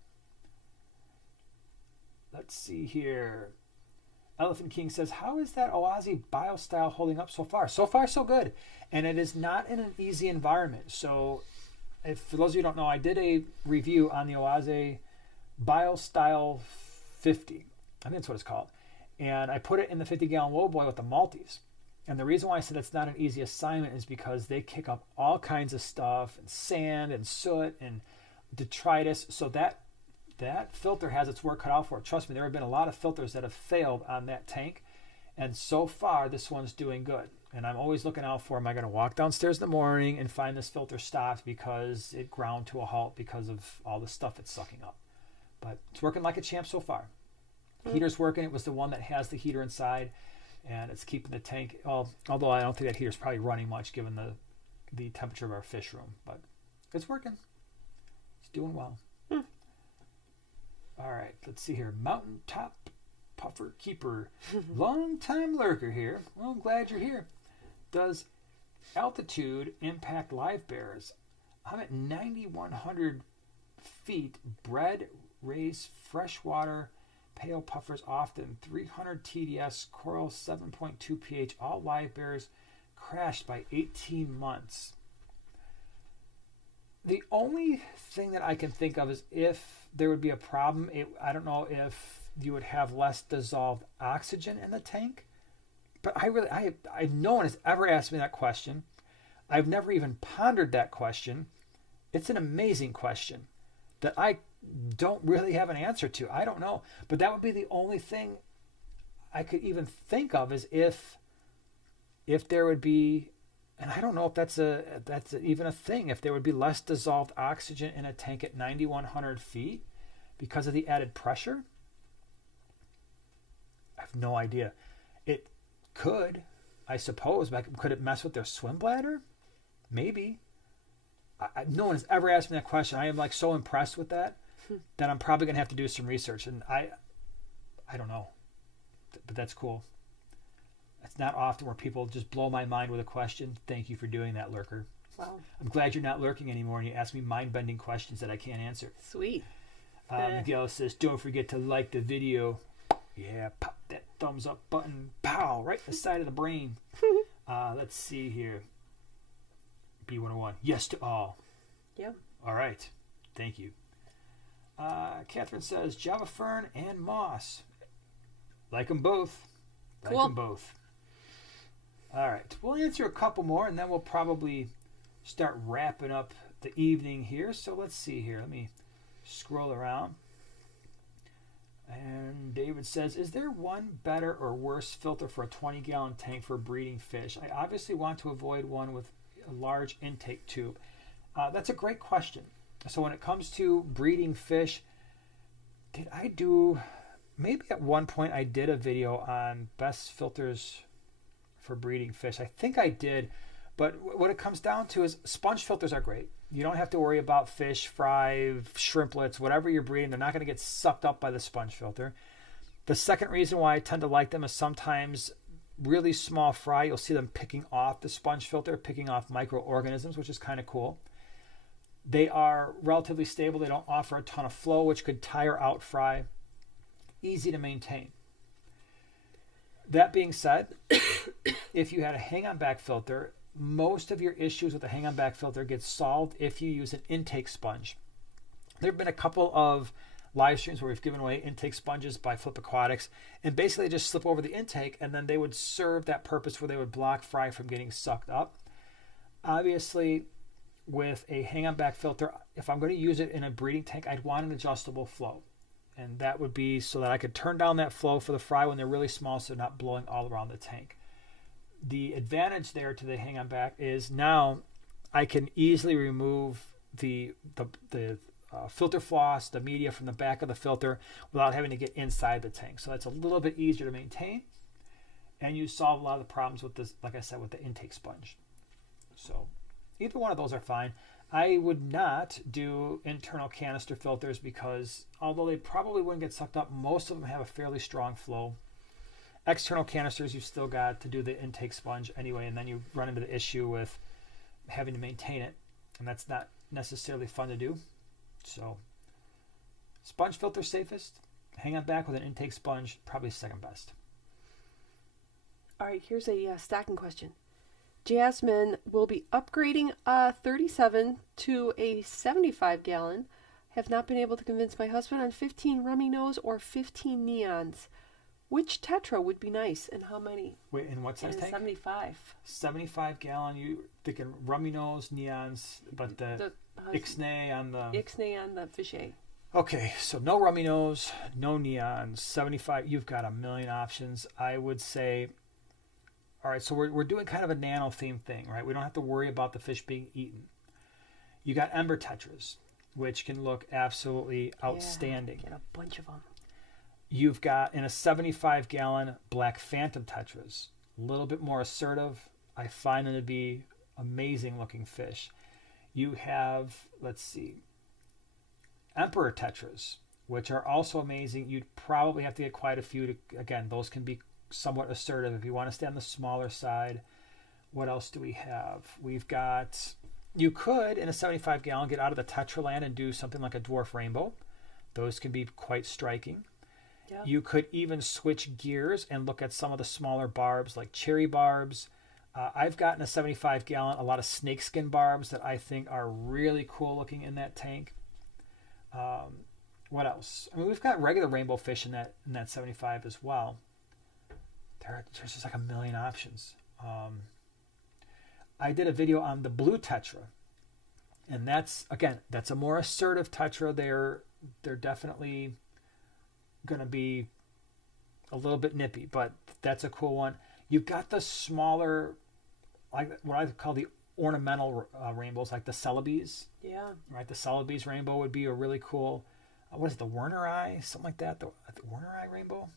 Let's see here. Elephant King says, how is that Oaze BioStyle holding up so far? So far, so good. And it is not in an easy environment. So, for those of you who don't know, I did a review on the Oaze BioStyle 50. I think that's what it's called. And I put it in the 50-gallon lowboy with the Maltese. And the reason why I said it's not an easy assignment is because they kick up all kinds of stuff, and sand and soot and detritus. So that filter has its work cut out for it. Trust me, there have been a lot of filters that have failed on that tank. And so far, this one's doing good. And I'm always looking out for, am I going to walk downstairs in the morning and find this filter stopped because it ground to a halt because of all the stuff it's sucking up. But it's working like a champ so far. Heater's working. It was the one that has the heater inside, and it's keeping the tank, although I don't think that heater's probably running much given the temperature of our fish room. But it's working. It's doing well. All right, let's see here. Mountaintop Puffer Keeper. Long-time lurker here. Well, I'm glad you're here. Does altitude impact live bears? I'm at 9,100 feet. Bred, raise, freshwater, pale puffers often. 300 TDS, coral 7.2 pH. All live bears crashed by 18 months. The only thing that I can think of is if there would be a problem. I don't know if you would have less dissolved oxygen in the tank, but no one has ever asked me that question. I've never even pondered that question. It's an amazing question that I don't really have an answer to. I don't know, but that would be the only thing I could even think of, is if there would be, and I don't know if that's even a thing, if there would be less dissolved oxygen in a tank at 9,100 feet because of the added pressure. I have no idea. It could, I suppose, but could it mess with their swim bladder? Maybe. No one has ever asked me that question. I am like so impressed with that that I'm probably going to have to do some research. And I don't know, but that's cool. It's not often where people just blow my mind with a question. Thank you for doing that, lurker. Wow. I'm glad you're not lurking anymore and you ask me mind-bending questions that I can't answer. Sweet. Miguel says, don't forget to like the video. Yeah, pop that thumbs up button. Pow, right in the side of the brain. Let's see here. B101. Yes to all. Yeah. All right. Thank you. Catherine says, Java Fern and Moss. Like them both. Like Cool. them both. All right. We'll answer a couple more, and then we'll probably start wrapping up the evening here. So let's see here. Let me scroll around. And David says, is there one better or worse filter for a 20-gallon tank for breeding fish? I obviously want to avoid one with a large intake tube. That's a great question. So when it comes to breeding fish, maybe at one point I did a video on best filters for breeding fish. I think I did, but what it comes down to is sponge filters are great. You don't have to worry about fish, fry, shrimplets, whatever you're breeding. They're not going to get sucked up by the sponge filter. The second reason why I tend to like them is sometimes really small fry, you'll see them picking off the sponge filter, picking off microorganisms, which is kind of cool. They are relatively stable. They don't offer a ton of flow, which could tire out fry. Easy to maintain. That being said, if you had a hang-on back filter, most of your issues with the hang-on back filter get solved if you use an intake sponge. There have been a couple of live streams where we've given away intake sponges by Flip Aquatics, and basically just slip over the intake, and then they would serve that purpose where they would block fry from getting sucked up. Obviously, with a hang-on back filter, if I'm going to use it in a breeding tank, I'd want an adjustable flow. And that would be so that I could turn down that flow for the fry when they're really small so they're not blowing all around the tank. The advantage there to the hang-on back is now I can easily remove the filter floss, the media from the back of the filter without having to get inside the tank. So it's a little bit easier to maintain, and you solve a lot of the problems with this, like I said, with the intake sponge. So either one of those are fine. I would not do internal canister filters because although they probably wouldn't get sucked up, most of them have a fairly strong flow. External canisters, you've still got to do the intake sponge anyway, and then you run into the issue with having to maintain it, and that's not necessarily fun to do. So sponge filter safest. Hang on back with an intake sponge, probably second best. All right, here's a stacking question. Jasmine will be upgrading a 37 to a 75 gallon. Have not been able to convince my husband on 15 rummy nose or 15 neons. Which Tetra would be nice and how many? Wait, in what size tank? 75. 75 gallon. You thinking rummy nose, neons, but the Ixnay on the... Ixnay on the fichet. Okay, so no rummy nose, no neons, 75. You've got a million options. I would say... All right, so we're doing kind of a nano theme thing, right? We don't have to worry about the fish being eaten. You got Ember Tetras, which can look absolutely outstanding. Get a bunch of them. You've got in a 75 gallon Black Phantom Tetras, a little bit more assertive. I find them to be amazing looking fish. You have, let's see, Emperor Tetras, which are also amazing. You'd probably have to get quite a few to, again, those can be somewhat assertive if you want to stay on the smaller side. What else do we have? We've got, you could in a 75 gallon get out of the Tetra land and do something like a Dwarf Rainbow. Those can be quite striking. Yep. You could even switch gears and look at some of the smaller barbs like cherry barbs. I've gotten a 75 gallon a lot of snakeskin barbs that I think are really cool looking in that tank. What else? I mean, we've got regular rainbow fish in that 75 as well. There's just like a million options. I did a video on the blue Tetra, and that's a more assertive Tetra. They're definitely going to be a little bit nippy, but that's a cool one. You've got the smaller, like what I call the ornamental rainbows, like the Celebes. Yeah. Right, the Celebes rainbow would be a really cool. What is it, the Werner Eye, something like that? The Werner Eye rainbow.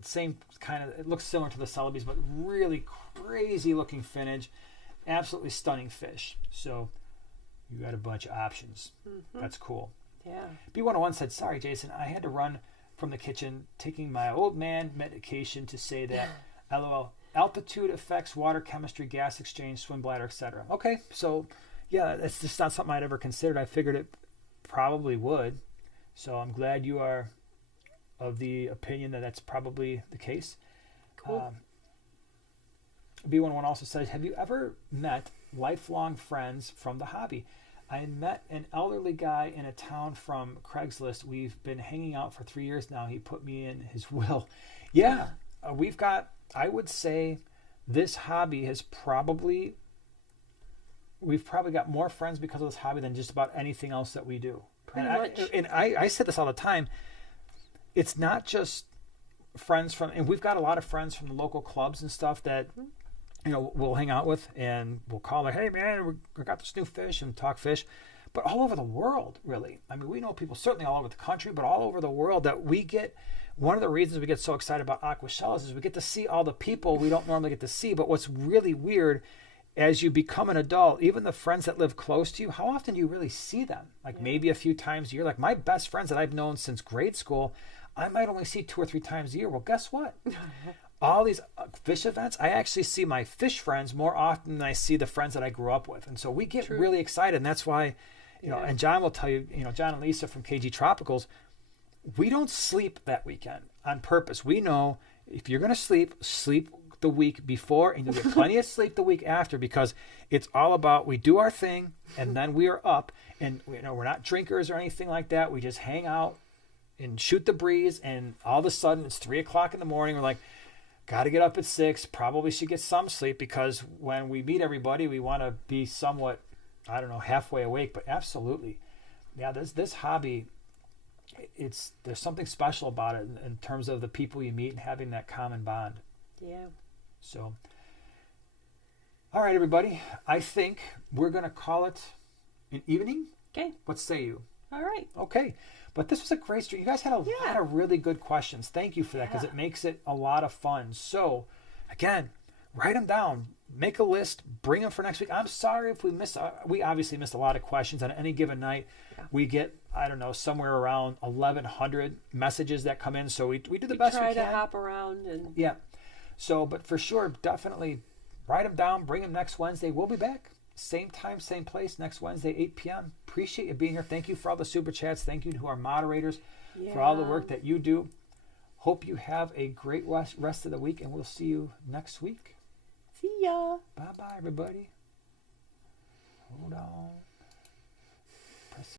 Same kind of, it looks similar to the Celebes, but really crazy looking finnage. Absolutely stunning fish. So you got a bunch of options. Mm-hmm. That's cool. Yeah. B101 said, sorry, Jason, I had to run from the kitchen taking my old man medication to say that LOL, altitude affects water chemistry, gas exchange, swim bladder, etc. Okay, so yeah, that's just not something I'd ever considered. I figured it probably would. So I'm glad you are of the opinion that that's probably the case. Cool. B11 also says, have you ever met lifelong friends from the hobby? I met an elderly guy in a town from Craigslist. We've been hanging out for 3 years now. He put me in his will. Yeah, we've got, I would say this hobby has we've probably got more friends because of this hobby than just about anything else that we do. Pretty much. I said this all the time. It's not just friends from, and we've got a lot of friends from the local clubs and stuff that, you know, we'll hang out with and we'll call her, hey man, we got this new fish and talk fish, but all over the world, really. I mean, we know people certainly all over the country, but all over the world that we get. One of the reasons we get so excited about aqua shells is we get to see all the people we don't normally get to see. But what's really weird, as you become an adult, even the friends that live close to you, how often do you really see them? Like maybe a few times a year. Like my best friends that I've known since grade school, I might only see 2 or 3 times a year. Well, guess what? All these fish events, I actually see my fish friends more often than I see the friends that I grew up with. And so we get really excited. And that's why, you know, and John will tell you, you know, John and Lisa from KG Tropicals, we don't sleep that weekend on purpose. We know if you're going to sleep the week before and you'll get plenty of sleep the week after, because it's all about, we do our thing and then we are up, and you know, we're not drinkers or anything like that. We just hang out and shoot the breeze, and all of a sudden it's 3 o'clock in the morning. We're like, got to get up at 6, probably should get some sleep, because when we meet everybody, we want to be somewhat, I don't know, halfway awake. But absolutely, yeah, this hobby, there's something special about it in terms of the people you meet and having that common bond. Yeah. So, all right, everybody, I think we're going to call it an evening. Okay. What say you? All right. Okay. But this was a great stream. You guys had a lot of really good questions. Thank you for that, because it makes it a lot of fun. So, again, write them down. Make a list. Bring them for next week. I'm sorry if we obviously missed a lot of questions on any given night. Yeah. We get, I don't know, somewhere around 1,100 messages that come in. So we do the best we can. Try to hop around. And Yeah. So, but for sure, definitely write them down. Bring them next Wednesday. We'll be back. Same time, same place, next Wednesday, 8 p.m. Appreciate you being here. Thank you for all the super chats. Thank you to our moderators for all the work that you do. Hope you have a great rest of the week, and we'll see you next week. See ya. Bye-bye, everybody. Hold on.